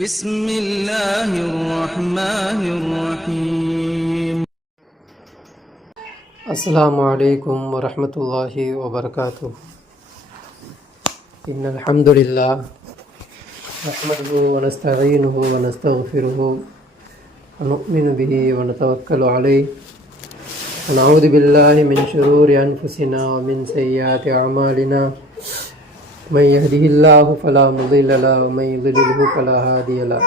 بسم الله الرحمن الرحيم. السلام عليكم ورحمة الله وبركاته. إن الحمد لله نحمده ونستعينه ونستغفره ونؤمن به ونتوكل عليه ونعوذ بالله من شرور أنفسنا ومن سيئات أعمالنا. من يهده الله فلا مضل له ومن يضلله فلا هادي له.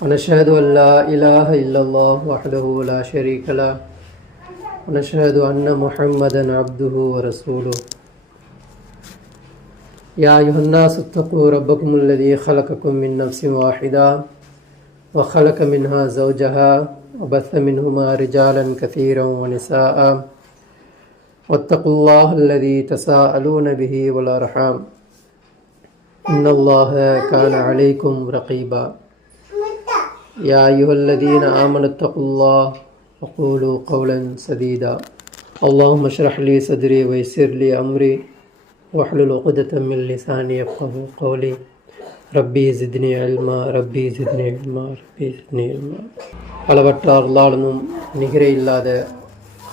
ونشهد أن لا إله إلا الله وحده لا شريك له ونشهد أن محمدا عبده ورسوله. يا أيها الناس اتقوا ربكم الذي خلقكم من نفس واحدة وخلق منها زوجها وبث منهما رجالا كثيرا ونساء واتقوا الله الذي تساءلون به والأرحام إن الله كان عليكم رقيبا. يا أيها الذين آمنوا اتقوا الله وقولوا قولا سديدا. اللهم اشرح لي صدري ويسر لي أمري واحلل عقدة من لساني يفقهوا قولي. ربي زدني علما ربي زدني علما ربي زدني علما. அளவற்ற அருளாளனும் நிகரே இல்லாத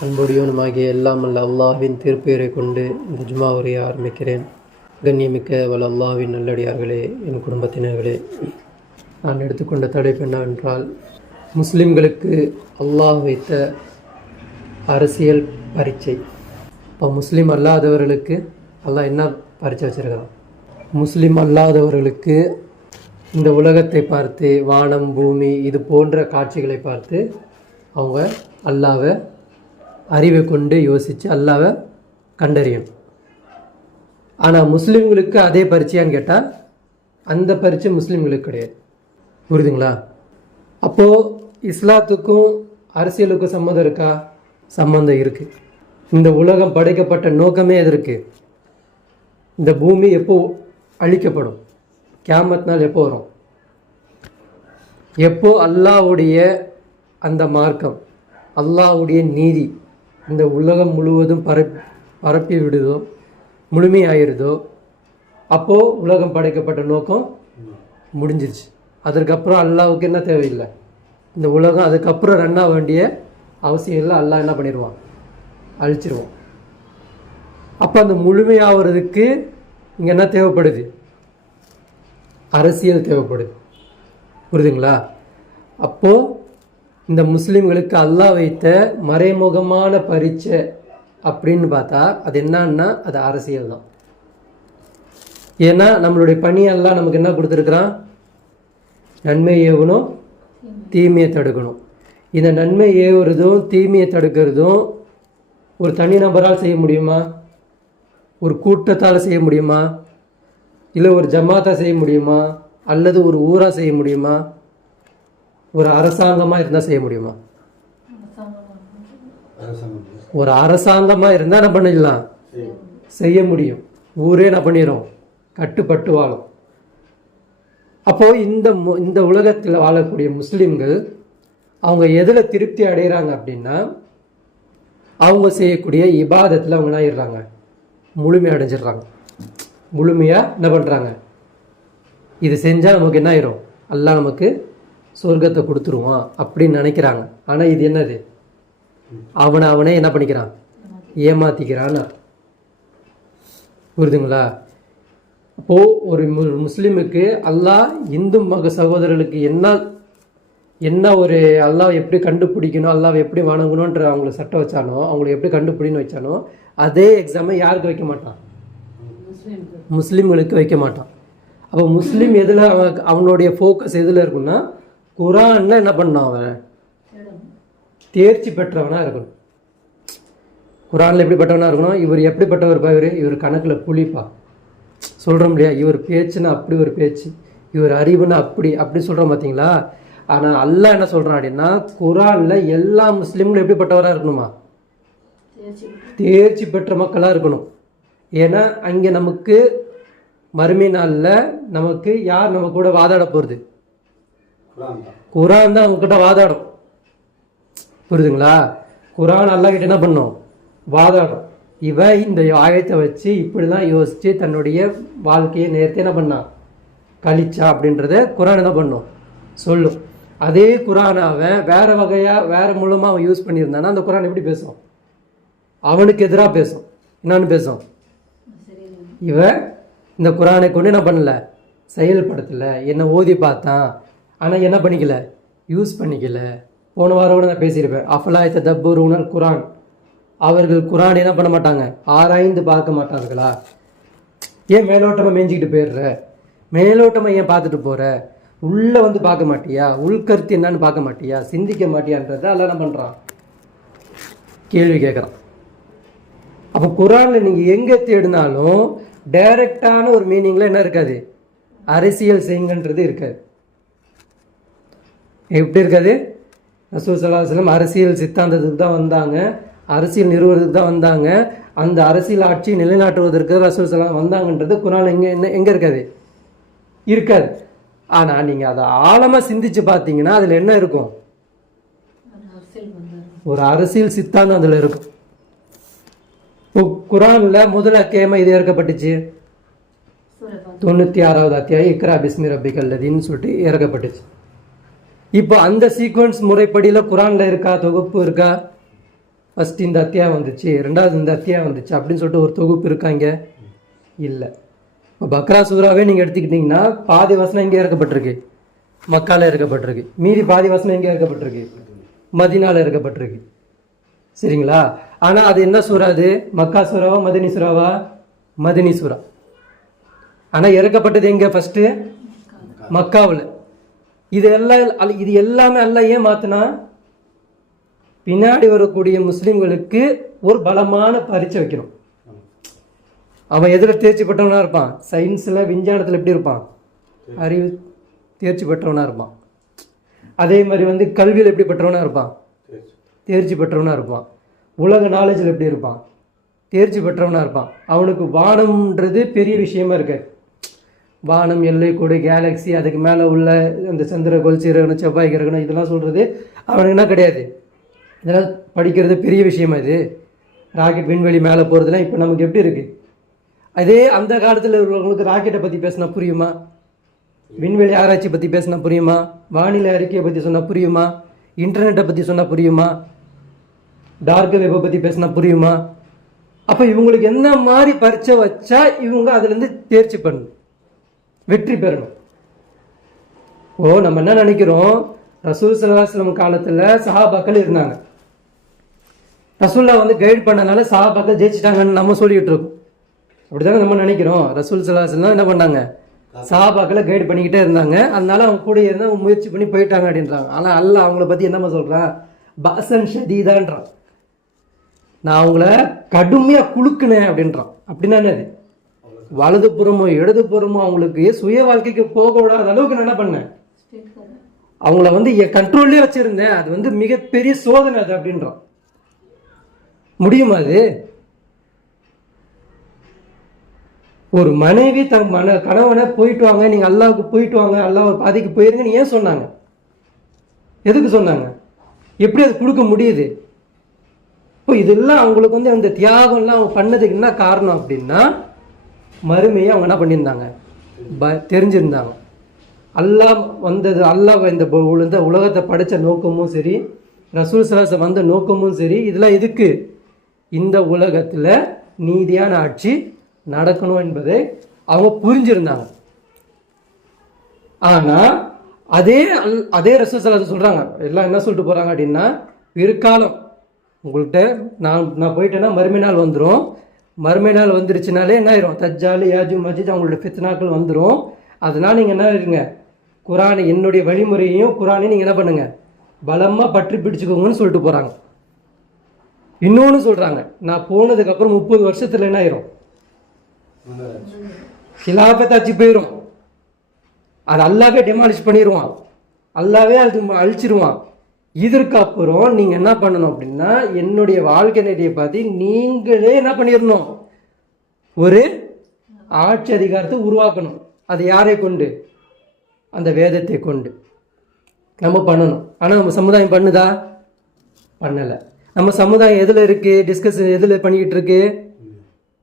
அன்புடையவனுமாகிய எல்லாம் அல்ல அல்லாஹ்வின் திருப்பெயரை கொண்டு இந்த ஜுமா உரையை ஆரம்பிக்கிறேன். கண்ணியமிக்க வல்ல அல்லாஹ்வின் நல்லடியார்களே, என் குடும்பத்தினர்களே, நான் எடுத்துக்கொண்ட தலைப்பு என்னவென்றால், முஸ்லிம்களுக்கு அல்லாஹ் வைத்த அரசியல் பரீட்சை. இப்போ முஸ்லீம் அல்லாதவர்களுக்கு அல்லாஹ் என்ன பரீட்சை வச்சுருக்கிறான்? முஸ்லீம் அல்லாதவர்களுக்கு இந்த உலகத்தை பார்த்து, வானம் பூமி இது போன்ற காட்சிகளை பார்த்து அவங்க அல்லாஹ்வை அறிவை கொண்டு யோசித்து அல்லாஹ்வை கண்டறியணும். ஆனால் முஸ்லீம்களுக்கு அதே பரீட்சையான்னு கேட்டால் அந்த பரீட்சை முஸ்லீம்களுக்கு கிடையாது. புரியுதுங்களா? அப்போது இஸ்லாத்துக்கும் அரசியலுக்கும் சம்மந்தம் இருக்கா? சம்மந்தம் இருக்குது. இந்த உலகம் படைக்கப்பட்ட நோக்கமே எதற்கு? இந்த பூமி எப்போ அழிக்கப்படும்? கியாமத் நாள் எப்போ வரும்? எப்போ அல்லாஹ்வுடைய அந்த மார்க்கம், அல்லாஹ்வுடைய நீதி இந்த உலகம் முழுவதும் பரப்பி விடுதோ, முழுமையாயிருதோ, அப்போது உலகம் படைக்கப்பட்ட நோக்கம் முடிஞ்சிருச்சு. அதற்கப்புறம் அல்லாஹ்வுக்கு என்ன தேவையில்லை, இந்த உலகம் அதுக்கப்புறம் ரன் ஆக வேண்டிய அவசியம் இல்லை. அல்லாஹ் என்ன பண்ணிடுவான்? அழிச்சிருவான். அப்போ அந்த முழுமையாகிறதுக்கு இங்கே என்ன தேவைப்படுது? அரசியல் தேவைப்படுது. புரியுதுங்களா? அப்போது இந்த முஸ்லீம்களுக்கு அல்லாஹ் வைத்த மறைமுகமான பரீட்சை அப்படின்னு பார்த்தா அது என்னன்னா அது அரசியல் தான். ஏன்னா நம்மளுடைய பணி எல்லாம் நமக்கு என்ன கொடுத்துருக்குறான்? நன்மை ஏவணும், தீமையை தடுக்கணும். இந்த நன்மை ஏவுறதும் தீமையை தடுக்கிறதும் ஒரு தனிநபரால் செய்ய முடியுமா? ஒரு கூட்டத்தால் செய்ய முடியுமா? இல்லை ஒரு ஜமாத்தாக செய்ய முடியுமா? அல்லது ஒரு ஊராக செய்ய முடியுமா? ஒரு அரசாங்கமாக இருந்தால் செய்ய முடியுமா? ஒரு அரசாங்கமாக இருந்தால் என்ன பண்ணிடலாம்? செய்ய முடியும். ஊரே என்ன பண்ணிடும்? கட்டுப்பட்டு வாழும். அப்போது இந்த உலகத்தில் வாழக்கூடிய முஸ்லீம்கள் அவங்க எதில் திருப்தி அடைகிறாங்க அப்படின்னா, அவங்க செய்யக்கூடிய இபாதத்தில் அவங்க என்ன ஆயிடுறாங்க? முழுமையாக அடைஞ்சிடுறாங்க. முழுமையாக என்ன பண்ணுறாங்க? இது செஞ்சால் நமக்கு என்ன ஆயிரும்? அல்லாஹ் நமக்கு சொர்க்கத்தை கொடுத்துருவான் அப்படின்னு நினைக்கிறாங்க. ஆனால் இது என்னது? அவனே என்ன பண்ணிக்கிறான்? ஏமாத்திக்கிறான். புரியுதுங்களா? அப்போது ஒரு முஸ்லீமுக்கு அல்லாஹ் இந்து மக சகோதரர்களுக்கு என்ன ஒரு அல்லாஹ் எப்படி கண்டுபிடிக்கணும், அல்லாஹ் எப்படி வணங்கணுன்ற அவங்களை சட்டம் வச்சானோ, அவங்களை எப்படி கண்டுபிடின்னு வச்சானோ, அதே எக்ஸாமை யாருக்கு வைக்க மாட்டான்? முஸ்லீம்களுக்கு வைக்க மாட்டான். அப்போ முஸ்லீம் எதில் அவனுடைய ஃபோக்கஸ் எதில் இருக்குன்னா, குரானில் என்ன பண்ணான்? அவன் தேர்ச்சி பெற்றவனாக இருக்கணும். குரானில் எப்படிப்பட்டவனாக இருக்கணும்? இவர் எப்படிப்பட்டவர்? இவர் கணக்கில் புளிப்பா சொல்கிறோம் இல்லையா? இவர் பேச்சுன்னா அப்படி ஒரு பேச்சு, இவர் அறிவுன்னா அப்படி சொல்கிறோம் பார்த்தீங்களா? ஆனால் அல்லாஹ் என்ன சொல்கிறான் அப்படின்னா, குரானில் எல்லா முஸ்லீம்களும் எப்படிப்பட்டவராக இருக்கணுமா? தேர்ச்சி பெற்ற மக்களாக இருக்கணும். ஏன்னா அங்கே நமக்கு மறுமை நாளில் நமக்கு யார் நம்ம கூட வாதாட போகிறது? குரான் தான் அவங்ககிட்ட வாதாடும். புரியுதுங்களா? குரான் அல்லாஹ் கிட்ட என்ன பண்ணும்? வாதாடும். இவன் இந்த ஆயத்தை வச்சு இப்படி தான் யோசித்து தன்னுடைய வாழ்க்கையை நேரத்தை என்ன பண்ணான்? கழிச்சா அப்படின்றத குரான் என்ன பண்ணும், சொல்லும். அதே குரானை அவன் வேற வகையாக வேற மூலமாக அவன் யூஸ் பண்ணியிருந்தானா அந்த குரான் எப்படி பேசும், அவனுக்கு எதிராக பேசும். என்னன்னு பேசும், இவன் இந்த குரானை கொண்டு என்ன பண்ணல, செயல்படுத்தலை, என்னை ஓதி பார்த்தான், ஆனால் என்ன பண்ணிக்கல, யூஸ் பண்ணிக்கல. போன வாரம் கூட நான் பேசியிருப்பேன், அஃபலாயத்த தப்பூர் உணர் குரான், அவர்கள் குரான் என்ன பண்ண மாட்டாங்க, ஆராய்ந்து பார்க்க மாட்டார்களா? ஏன் மேலோட்டமாக மேய்ஞ்சிக்கிட்டு போயிடுற, மேலோட்டமாக ஏன் பார்த்துட்டு போகிற, உள்ளே வந்து பார்க்க மாட்டியா, உள்கருத்து என்னன்னு பார்க்க மாட்டியா, சிந்திக்க மாட்டியான்றத அல்ல என்ன பண்ணுறான், கேள்வி கேட்குறான். அப்போ குரானில் நீங்கள் எங்கே தேடினாலும் டைரக்டான ஒரு மீனிங்கில் என்ன இருக்காது, அரசியல் செய்யுங்கன்றது இருக்காது. எப்படி இருக்காது, ரசூல் ஸல்லல்லாஹு அலைஹி வஸல்லம் அரசியல் சித்தாந்தத்துக்கு தான் வந்தாங்க, அரசியல் நிறுவனத்துக்கு தான் வந்தாங்க, அந்த அரசியல் ஆட்சியை நிலைநாட்டுவதற்கு ரசூல் ஸல்லல்லாஹு வந்தாங்கன்றது குரான் எங்கே இருக்காது, இருக்காது. ஆனால் நீங்கள் அதை ஆழமாக சிந்திச்சு பார்த்தீங்கன்னா அதில் என்ன இருக்கும், ஒரு அரசியல் சித்தாந்தம் அதில் இருக்கும். இப்போ குரானில் முதல் அத்தியாயமாக இது இறக்கப்பட்டுச்சு, 96வது அத்தியாயம் இக்ரா பிஸ்மி ரப்பிக்கல் லதீன்னு சொல்லிட்டு இறக்கப்பட்டுச்சு. இப்போ அந்த சீக்வன்ஸ் முறைப்படியில் குரானில் இருக்கா, தொகுப்பு இருக்கா? ஃபஸ்ட் இந்த அத்தியாயம் வந்துச்சு, ரெண்டாவது இந்த அத்தியாயம் வந்துச்சு அப்படின்னு சொல்லிட்டு ஒரு தொகுப்பு இருக்காங்க, இல்லை. இப்போ பக்ரா சூராவே நீங்கள் எடுத்துக்கிட்டிங்கன்னா பாதி வசனம் எங்கே இறக்கப்பட்டிருக்கு, மக்கால இறக்கப்பட்டிருக்கு. மீதி பாதி வசனம் எங்கே இறக்கப்பட்டிருக்கு, மதீனால இறக்கப்பட்டிருக்கு. சரிங்களா? ஆனால் அது என்ன சூறா, அது மக்கா சூறாவா மதனி சூறாவா? மதனி சூறா. ஆனால் இறக்கப்பட்டது எங்கே, ஃபஸ்ட்டு மக்காவில். இது எல்லாமே அல்ல ஏன் மாற்றினா, பின்னாடி வரக்கூடிய முஸ்லீம்களுக்கு ஒரு பலமான பரீட்சை வைக்கணும். அவன் எதில் தேர்ச்சி பெற்றவனாக இருப்பான், சயின்ஸில் விஞ்ஞானத்தில் எப்படி இருப்பான், அறிவு தேர்ச்சி பெற்றவனாக இருப்பான். அதே மாதிரி கல்வியில் எப்படி பெற்றவனாக இருப்பான், தேர்ச்சி பெற்றவனாக இருப்பான். உலக நாலேஜில் எப்படி இருப்பான், தேர்ச்சி பெற்றவனாக இருப்பான். அவனுக்கு வானம்ன்றது பெரிய விஷயமா இருக்காது. வானம், எல்லை கோடு, கேலக்ஸி, அதுக்கு மேலே உள்ள அந்த சந்திரகோள், சீரகணம், செவ்வாய் கிரகணம், இதெல்லாம் சொல்கிறது அவனுக்கு என்ன கிடையாது. இதெல்லாம் படிக்கிறது பெரிய விஷயமா இது. ராக்கெட் விண்வெளி மேலே போகிறதுலாம் இப்போ நமக்கு எப்படி இருக்குது. அதே அந்த காலத்தில் இருக்கிறவங்களுக்கு ராக்கெட்டை பற்றி பேசினா புரியுமா, விண்வெளி ஆராய்ச்சி பற்றி பேசினா புரியுமா, வானிலை அறிக்கையை பற்றி சொன்னால் புரியுமா, இன்டர்நெட்டை பற்றி சொன்னால் புரியுமா, டார்க் வெப்பை பற்றி பேசினா புரியுமா? அப்போ இவங்களுக்கு என்ன மாதிரி பரீட்சை வச்சா இவங்க அதுலேருந்து தேர்ச்சி பண்ணணும், வெற்றி பெறணும். நம்ம என்ன நினைக்கிறோம், ரசூல் ஸல்லல்லாஹு அலைஹி வஸல்லம் காலத்தில் சஹாபாக்கள் இருந்தாங்க, ரசூல்லா கைட் பண்ணனால சஹாபாக்கள் ஜெயிச்சிட்டாங்கன்னு நம்ம சொல்லிட்டு இருக்கோம். அப்படித்தானே நம்ம நினைக்கிறோம். ரசூல் ஸல்லல்லாஹு அலைஹி வஸல்லம் என்ன பண்ணாங்க, சஹாபாக்களை கைடு பண்ணிக்கிட்டே இருந்தாங்க, அதனால அவங்க கூட இருந்தால் அவங்க முயற்சி பண்ணி போயிட்டாங்க அப்படின்றாங்க. ஆனால் அல்லாஹ் அவங்கள பற்றி என்னமா சொல்கிறான், பஅஸன் ஷதீதான்றான். நான் அவங்கள கடுமையாக குலுக்குனேன் அப்படின்றான். அப்படின்னா என்னது, வலது புறமோ இடது புறமோ அவங்களுக்கு சுய வாழ்க்கைக்கு போக விடாத அளவுக்கு நான் என்ன பண்ணேன், அவங்கள என் கண்ட்ரோல்லே வச்சிருந்தேன். அது மிகப்பெரிய சோதனை அது அப்படின்றான். முடியுமா அது? ஒரு மனைவி தன் கணவனை போயிட்டு வாங்க, நீங்க அல்லாவுக்கு போயிட்டு வாங்க, அல்லாஹ் பாதைக்கு போயிருங்கன்னு ஏன் சொன்னாங்க, எதுக்கு சொன்னாங்க, எப்படி அது கொடுக்க முடியுது? இப்போ இதெல்லாம் அவங்களுக்கு அந்த தியாகம்லாம் அவங்க பண்ணதுக்கு என்ன காரணம் அப்படின்னா, மறுமையை அவங்க என்ன பண்ணியிருந்தாங்க, தெரிஞ்சிருந்தாங்க. அல்லாஹ் வந்தது, அல்லாஹ் இந்த உலகத்தை படைச்ச நோக்கமும் சரி, ரசூல் ஸல்லல்லாஹு அலைஹி வஸல்லம் வந்த நோக்கமும் சரி, இதெல்லாம் எதுக்கு, இந்த உலகத்தில் நீதியான ஆட்சி நடக்கணும் என்பதை அவங்க புரிஞ்சிருந்தாங்க. ஆனால் அதே ரசூல் ஸல்லல்லாஹு அலைஹி வஸல்லம் சொல்கிறாங்க, எல்லாம் என்ன சொல்லிட்டு போகிறாங்க அப்படின்னா, பிற்காலம் உங்கள்கிட்ட நான் போயிட்டேன்னா மறுமை நாள் வந்துடும், மறுமை நாள் வந்துருச்சுனாலே என்ன ஆயிரும், தஜ்ஜால், யாஜூஜ், மஜூஜ் அவங்களோட ஃபித்னாக்கள் வந்துடும். அதனால் நீங்கள் என்ன இருங்க, குரானை, என்னுடைய வழிமுறையையும் குரானையும் நீங்கள் என்ன பண்ணுங்க, பலமாக பற்றி பிடிச்சுக்கோங்கன்னு சொல்லிட்டு போகிறாங்க. இன்னொன்று சொல்கிறாங்க, நான் போனதுக்கப்புறம் 30 வருஷத்தில் என்ன ஆயிரும், ஹிலாஃபத் ஆட்சி போயிடும். அது அல்லாவே டெமாலிஷ் பண்ணிடுவான், அல்லாவே அது அழிச்சிருவான். இதற்கு அப்புறம் நீங்க என்ன பண்ணணும் அப்படின்னா, என்னுடைய வாழ்க்கை நெறியை பார்த்து நீங்களே என்ன பண்ணிடணும், ஒரு ஆட்சி அதிகாரத்தை உருவாக்கணும். அது யாரை கொண்டு, அந்த வேதத்தை கொண்டு நம்ம பண்ணணும். ஆனால் நம்ம சமுதாயம் பண்ணுதா, பண்ணலை. நம்ம சமுதாயம் எதில் இருக்கு, டிஸ்கஷன் எதில் பண்ணிக்கிட்டு இருக்கு,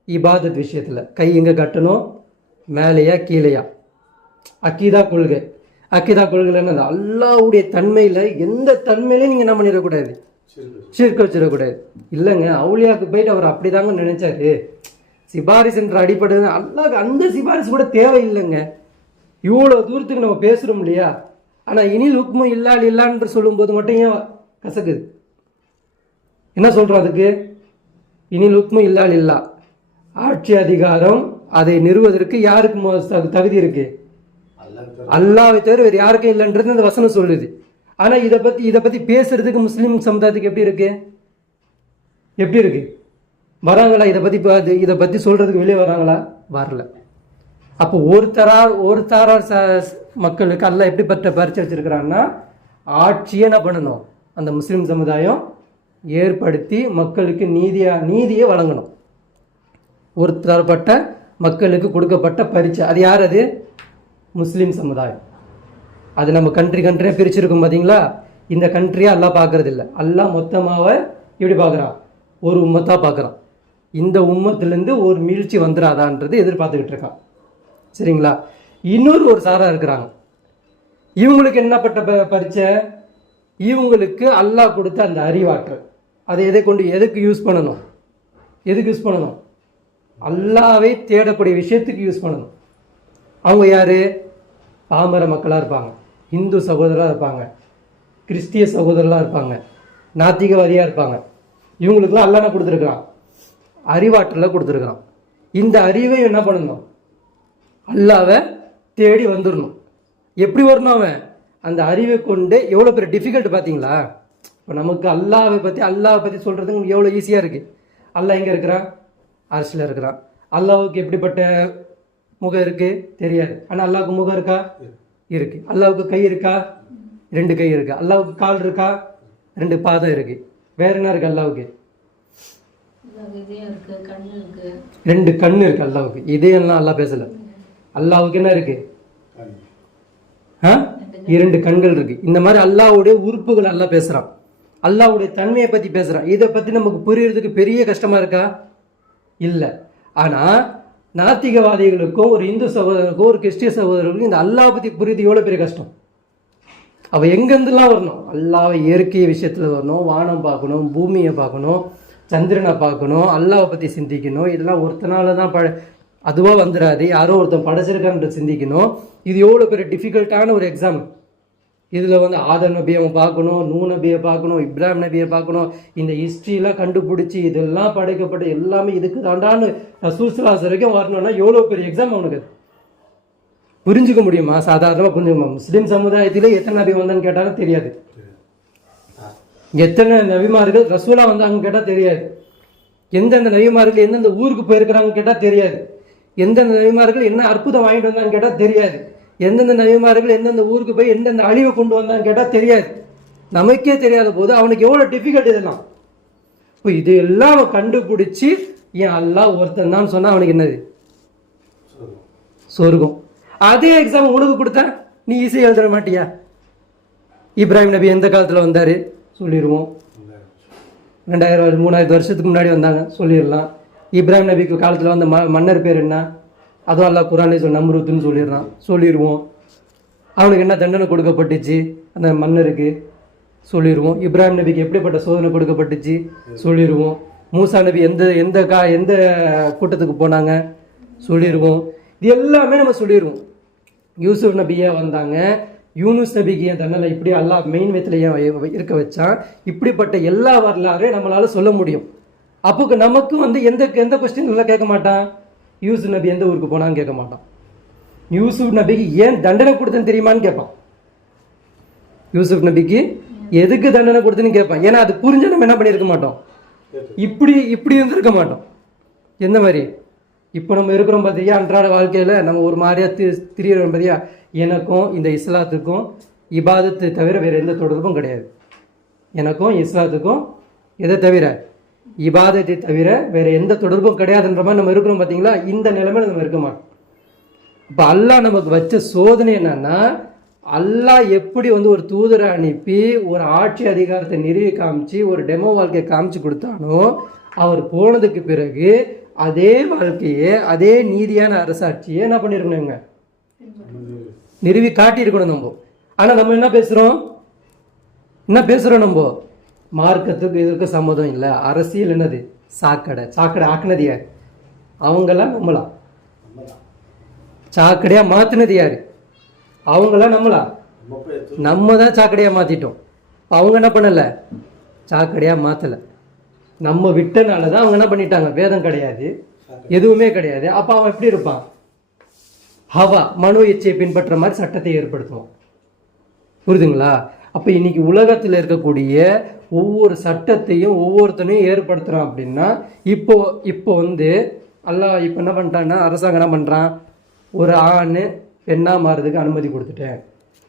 இபாதத் விஷயத்தில். கை எங்கே கட்டணும், மேலேயா கீழேயா, அக்கீதா கொள்கை. அக்கீதா கொள்கையில் என்னது, அல்லாஹ்வுடைய தன்மையில் எந்த தன்மையிலையும் நீங்கள் என்ன பண்ணிடக்கூடாது, ஷிர்க் வச்சிடக்கூடாது. இல்லைங்க, அவுலியாவுக்கு போயிட்டு அவர் அப்படிதாங்க நினைச்சாரு, சிபாரிசு என்ற அடிப்படை அல்லாஹ் அந்த சிபாரிசு கூட தேவையில்லைங்க. இவ்வளோ தூரத்துக்கு நம்ம பேசுகிறோம் இல்லையா? ஆனால் இனில் ஹுக்மும் இல்லான்னு சொல்லும்போது மட்டும் ஏன் கசக்குது? என்ன சொல்கிறோம் அதுக்கு? இனில் ஹுக்மும் இல்லா, ஆட்சி அதிகாரம் அதை நிறுவதற்கு யாருக்கு தகுதி இருக்கு? அல்லாஹ்வை தவிர வேறு யாருக்கும் இல்லைன்றது அந்த வசனம் சொல்லுது. ஆனால் இதை பற்றி பேசுறதுக்கு முஸ்லீம் சமுதாயத்துக்கு எப்படி இருக்கு? வராங்களா? இதை பற்றி சொல்றதுக்கு வெளியே வராங்களா? வரல. அப்போ ஒரு தாரார் மக்களுக்கு அல்லாஹ் எப்படிப்பட்ட பரிச்சை வச்சிருக்கிறான்னா, ஆட்சியை என்ன பண்ணணும், அந்த முஸ்லீம் சமுதாயம் ஏற்படுத்தி மக்களுக்கு நீதியை வழங்கணும். ஒரு தரப்பட்ட மக்களுக்கு கொடுக்கப்பட்ட பரிச்சை. அது யார்? அது முஸ்லீம் சமுதாயம். அது நம்ம கண்ட்ரியாக பிரிச்சிருக்கோம் பார்த்தீங்களா? இந்த கண்ட்ரியை அல்லாஹ் பார்க்கறது இல்லை. அல்லாஹ் மொத்தமாக எப்படி பார்க்குறான்? ஒரு உம்மத்தாக பார்க்குறான். இந்த உம்மத்திலேருந்து ஒரு மீழ்ச்சி வந்துடாதான்றது எதிர்பார்த்துக்கிட்டு இருக்கான். சரிங்களா? ஒரு சாரா இருக்கிறாங்க. இவங்களுக்கு என்னப்பட்ட பரிச்சை? இவங்களுக்கு அல்லாஹ் கொடுத்த அந்த அறிவாற்றல், அதை எதுக்கு யூஸ் பண்ணணும்? அல்லாஹ்வை தேடக்கூடிய விஷயத்துக்கு யூஸ் பண்ணணும். அவங்க யாரு? பாமர மக்களாக இருப்பாங்க, இந்து சகோதரராக இருப்பாங்க, கிறிஸ்டிய சகோதரராக இருப்பாங்க, நாத்திகவாதியாக இருப்பாங்க. இவங்களுக்குலாம் அல்லாஹ் என்ன கொடுத்துருக்கான்? அறிவாற்றலை கொடுத்துருக்கான். இந்த அறிவை என்ன பண்ணணும்? அல்லாஹ்வை தேடி வந்துடணும். எப்படி வரணும்? அவன் அந்த அறிவை கொண்டு எவ்வளோ பெரிய டிஃபிகல்ட் பார்த்தீங்களா? இப்போ நமக்கு அல்லாஹ்வை பற்றி சொல்கிறதுக்கு எவ்வளோ ஈஸியாக இருக்குது. அல்லாஹ் எங்கே இருக்கிறான்? அரசில் இருக்கிறான். அல்லாஹ்வுக்கு எப்படிப்பட்ட முகம் இருக்கு தெரியாது. ஆனால் அல்லாஹ்வுக்கு முகம் இருக்கா? இருக்கு. அல்லாஹ்வுக்கு கை இருக்கா? 2 கை இருக்கு. அல்லாஹ்வுக்கு கால் இருக்கா? 2 பாதம் இருக்கு. வேற என்ன இருக்கு? அல்லாஹ்வுக்கு 2 கண்ணு இருக்கு. அல்லாஹ்வுக்கு இதெல்லாம் அல்லாஹ் பேசல. அல்லாஹ்வுக்கு என்ன இருக்கு? 2 கண்கள் இருக்கு. இந்த மாதிரி அல்லாஹ்வுடைய உறுப்புகள் அல்லாஹ் பேசுறான். அல்லாஹ்வுடைய தன்மையை பத்தி பேசுறான். இதை பத்தி நமக்கு புரியறதுக்கு பெரிய கஷ்டமா இருக்கா? இல்லை. ஆனா நாத்திகவாதிகளுக்கும் ஒரு இந்து சகோதரருக்கும் ஒரு கிறிஸ்டிய சகோதரருக்கும் இந்த அல்லாஹ் பத்தி புரியுது எவ்வளவு பெரிய கஷ்டம். அவ எங்கெந்துலாம் வரணும்? அல்லாஹ்வை இயற்கை விஷயத்துல வரணும், வானம் பார்க்கணும், பூமியை பார்க்கணும், சந்திரனை பார்க்கணும், அல்லாஹ்வை பத்தி சிந்திக்கணும். இதெல்லாம் ஒருத்தனால தான் அதுவா வந்துடாது, யாரோ ஒருத்தன் படைச்சிருக்கான்ற சிந்திக்கணும். இது எவ்வளவு பெரிய டிஃபிகல்ட்டான ஒரு எக்ஸாம். இதுல ஆதம் நபியை பார்க்கணும், நூ நபியை பார்க்கணும், இப்ராஹிம் நபியை பார்க்கணும். இந்த ஹிஸ்ட்ரியெலாம் கண்டுபிடிச்சி இதெல்லாம் படைக்கப்பட்ட எல்லாமே இதுக்கு தாண்டான்னு ரசூல் ஸல்லல்லாஹு அலைஹி வரைக்கும் வரணும்னா எவ்வளோ பெரிய எக்ஸாம் அவனுக்கு. புரிஞ்சுக்க முடியுமா? சாதாரணமாக புரிஞ்சுக்குமா? முஸ்லீம் சமுதாயத்திலே எத்தனை நபி வந்தான்னு கேட்டாலும் தெரியாது. எத்தனை நபிமார்கள் ரசூலா வந்தாங்கன்னு கேட்டால் தெரியாது. எந்தெந்த நபிமார்கள் எந்தெந்த ஊருக்கு போயிருக்கிறாங்கன்னு கேட்டால் தெரியாது. எந்தெந்த நபிமார்கள் என்ன அற்புதம் வாங்கிட்டு வந்தான்னு கேட்டால் தெரியாது. எந்தெந்த நபிமார்கள் எந்தெந்த ஊருக்கு போய் எந்தெந்த அழிவை கொண்டு வந்தான்னு கேட்டால் தெரியாது. நமக்கே தெரியாத போது அவனுக்கு எவ்வளோ டிஃபிகல்ட் இதெல்லாம். இப்போ இதெல்லாம் அவன் கண்டுபிடிச்சி ஏன் அல்லாஹ் ஒருத்தன் தான் சொன்னா அவனுக்கு என்னது? சொர்க்கம். அதே எக்ஸாம் உனக்கு கொடுத்தா நீ ஈஸியாக எழுத மாட்டியா? இப்ராஹிம் நபி எந்த காலத்தில் வந்தார் சொல்லிடுவோம். 2000 3000 வருஷத்துக்கு முன்னாடி வந்தாங்க சொல்லிடலாம். இப்ராஹிம் நபிக்கு காலத்தில் வந்த மன்னர் பேர் என்ன? அதுவும் அல்லாஹ் குர்ஆன்ல சொன்ன நம்ரூத்னு சொல்லிடுவோம். அவனுக்கு என்ன தண்டனை கொடுக்கப்பட்டுச்சு அந்த மன்னருக்கு சொல்லிடுவோம். இப்ராஹிம் நபிக்கு எப்படிப்பட்ட சோதனை கொடுக்கப்பட்டுச்சு சொல்லிடுவோம். மூசா நபி எந்த கூட்டத்துக்கு போனாங்க சொல்லிடுவோம். இது எல்லாமே நம்ம சொல்லிடுவோம். யூசுப் நபியா வந்தாங்க, யூனுஸ் நபிக்கு ஏன் தண்டனை இப்படி அல்லாஹ் மெயின் வயத்தில் ஏன் இருக்க வச்சான், இப்படிப்பட்ட எல்லா வரலாறையும் நம்மளால சொல்ல முடியும். அப்போ நமக்கு எந்த கொஸ்டின் எல்லாம் கேட்க மாட்டான். யூசுப் நபி எந்த ஊருக்கு போனான்னு கேட்க மாட்டான். யூசுப் நபிக்கு ஏன் தண்டனை கொடுத்தேன்னு தெரியுமான்னு கேட்பான். யூசுப் நபிக்கு எதுக்கு தண்டனை கொடுத்துன்னு கேட்பான். ஏன்னா அது புரிஞ்ச நம்ம என்ன பண்ணியிருக்க மாட்டோம், இப்படி இருந்திருக்க மாட்டோம். எந்த மாதிரி இப்போ நம்ம இருக்கிறோம் பார்த்தியா, அன்றாட வாழ்க்கையில் நம்ம ஒரு மாதிரியா திரியிறோம் பார்த்தியா. எனக்கும் இந்த இஸ்லாத்துக்கும் இபாதத்தை தவிர வேறு எந்த தொடர்பும் கிடையாது. எனக்கும் இஸ்லாத்துக்கும் எதை தவிர, இபாதத்தை தவிர வேறு எந்த தொடர்பும் கிடையாதுன்ற மாதிரி நம்ம இருக்கிறோம் பார்த்தீங்களா. இந்த நிலைமையில நம்ம இருக்க மாட்டோம். இப்போ அல்லாஹ் நமக்கு வச்ச சோதனை என்னன்னா, அல்லாஹ் எப்படி ஒரு தூதரை அனுப்பி ஒரு ஆட்சி அதிகாரத்தை நிறுவி காமிச்சு ஒரு டெமோ வாழ்க்கையை காமிச்சு கொடுத்தானோ, அவர் போனதுக்கு பிறகு அதே வாழ்க்கையே அதே நீதியான அரசாட்சியை என்ன பண்ணிருக்கணுங்க நிறுவி காட்டியிருக்கணும் நம்ம. ஆனால் நம்ம என்ன பேசுகிறோம் நம்ம மார்க்கத்துக்கு இதற்கு சம்மதம் இல்லை, அரசியல் என்னது சாக்கடை ஆக்குனது யார்? அவங்களாம் நம்மளா? சாக்கடையா மாத்தினது யாரு? அவங்களாம் நம்மளா? நம்ம தான் சாக்கடையா மாத்திட்டோம். அவங்க என்ன பண்ணல? சாக்கடையா மாத்தல. நம்ம விட்டனால தான் அவங்க என்ன பண்ணிட்டாங்க? வேதம் கிடையாது, எதுவுமே கிடையாது. அப்ப அவன் எப்படி இருப்பான்? ஹவா, மனோ இச்சையை பின்பற்ற மாதிரி சட்டத்தை ஏற்படுத்துவான். புரியுதுங்களா? அப்ப இன்னைக்கு உலகத்தில் இருக்கக்கூடிய ஒவ்வொரு சட்டத்தையும் ஒவ்வொருத்தனையும் ஏற்படுத்துறான். அப்படின்னா இப்போ வந்து அல்லாஹ் இப்போ என்ன பண்ணிட்டான்னா, அரசாங்கம் என்ன பண்றான்? ஒரு ஆண் பெண்ணா மாறதுக்கு அனுமதி கொடுத்துட்டேன்.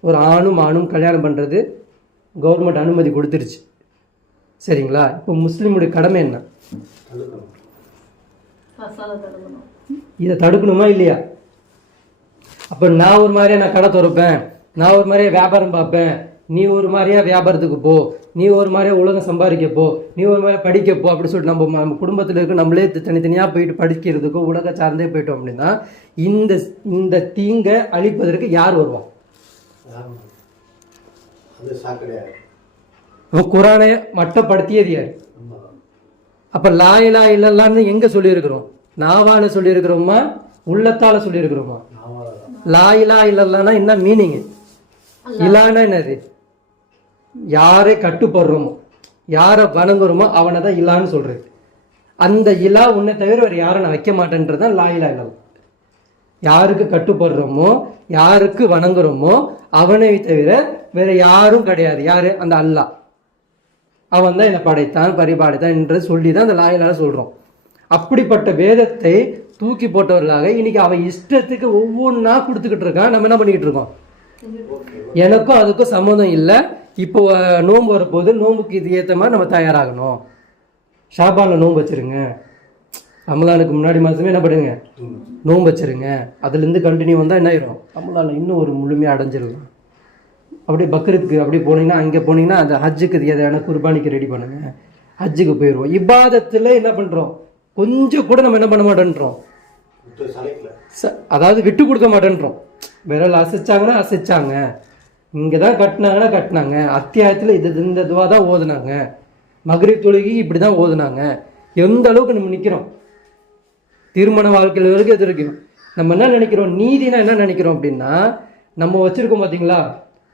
ஒரு ஆணும் கல்யாணம் பண்றது கவர்மெண்ட் அனுமதி கொடுத்துருச்சு. சரிங்களா? இப்போ முஸ்லீமுடைய கடமை என்ன? இதை தடுக்கணுமா இல்லையா? அப்போ நான் ஒரு மாதிரியா நான் கடை திறப்பேன், நான் ஒரு மாதிரியா வியாபாரம் பார்ப்பேன், நீ ஒரு மாதிரியா வியாபாரத்துக்கு போ, நீ ஒரு மாதிரியா உலகம் சம்பாதிக்க போ, நீ ஒரு மாதிரியா படிக்க போ அப்படி சொல்லிட்டு நம்ம குடும்பத்தில் இருக்க நம்மளே தனித்தனியாக போயிட்டு படிக்கிறதுக்கோ உலக சார்ந்தே போயிட்டோம் அப்படின்னா இந்த தீங்கை அழிப்பதற்கு யார் வருவான்? குரானை மட்டப்படுத்தியது யார்? அப்ப லா இலாஹ இல்லல்லாஹ்னு எங்க சொல்லியிருக்கிறோம்? நாவால சொல்லியிருக்கிறோமா, உள்ளத்தால சொல்லியிருக்கிறோமா? லா இலாஹ இல்லல்லாஹ்னா என்ன மீனிங்? இலானா என்னது? யாரை கட்டுப்படுறோமோ, யாரை வணங்குறோமோ அவனை தான் இலான்னு சொல்றது. அந்த இலா உன்னை தவிர வேறு யாரை நான் வைக்க மாட்டேன்றதான் லா இலாஹ இல்லல்லாஹ். யாருக்கு கட்டுப்படுறோமோ, யாருக்கு வணங்குறோமோ அவனை தவிர வேற யாரும் கிடையாது. யாரு? அந்த அல்லாஹ். அவன் தான் என்னை படைத்தான் பரிபாடித்தான் என்று சொல்லி தான் அந்த லா இலாஹ சொல்றோம். அப்படிப்பட்ட வேதத்தை தூக்கி போட்டவர்களாக இன்னைக்கு அவன் இஷ்டத்துக்கு ஒவ்வொன்றா கொடுத்துக்கிட்டு இருக்கான். நம்ம என்ன பண்ணிக்கிட்டு இருக்கோம்? எனக்கும் அதுக்கும் சம்மந்தம் இல்லை. இப்போ நோன்பு வரப்போது, நோன்புக்கு இது ஏற்ற மாதிரி நம்ம தயாராகணும். ஷாபானில் நோன்பு வச்சிருங்க, ரமலானுக்கு முன்னாடி மாதமே என்ன பண்ணுங்க? நோன்பு வச்சிருங்க. அதுலேருந்து கண்டினியூ வந்தால் என்ன ஆயிரும்? ரமலானில் இன்னும் ஒரு முழுமையாக அடைஞ்சிடலாம். அப்படியே பக்ரீத்துக்கு அப்படி போனீங்கன்னா, அங்கே போனீங்கன்னா அந்த ஹஜ்ஜுக்கு எதையான குர்பானிக்கு ரெடி பண்ணுங்க, ஹஜ்ஜுக்கு போயிடுவோம். இபாதத்தில் என்ன பண்ணுறோம்? கொஞ்சம் கூட நம்ம என்ன பண்ண மாட்டேன்றோம், அதாவது விட்டு கொடுக்க மாட்டேன்றோம். விரல் அசைச்சாங்கன்னா அசைச்சாங்க, இங்கே தான் கட்டினாங்கன்னா கட்டினாங்க, அத்தியாயத்தில் இந்த இதுவாக தான் ஓதுனாங்க, மக்ரிப் தொழுகி இப்படி தான் ஓதுனாங்க. எந்த அளவுக்கு நம்ம நிற்கிறோம்? திருமண வாழ்க்கையில் வரைக்கும் எது வரைக்கும் நம்ம என்ன நினைக்கிறோம்? நீதினா என்ன நினைக்கிறோம் அப்படின்னா, நம்ம வச்சிருக்கோம் பார்த்தீங்களா,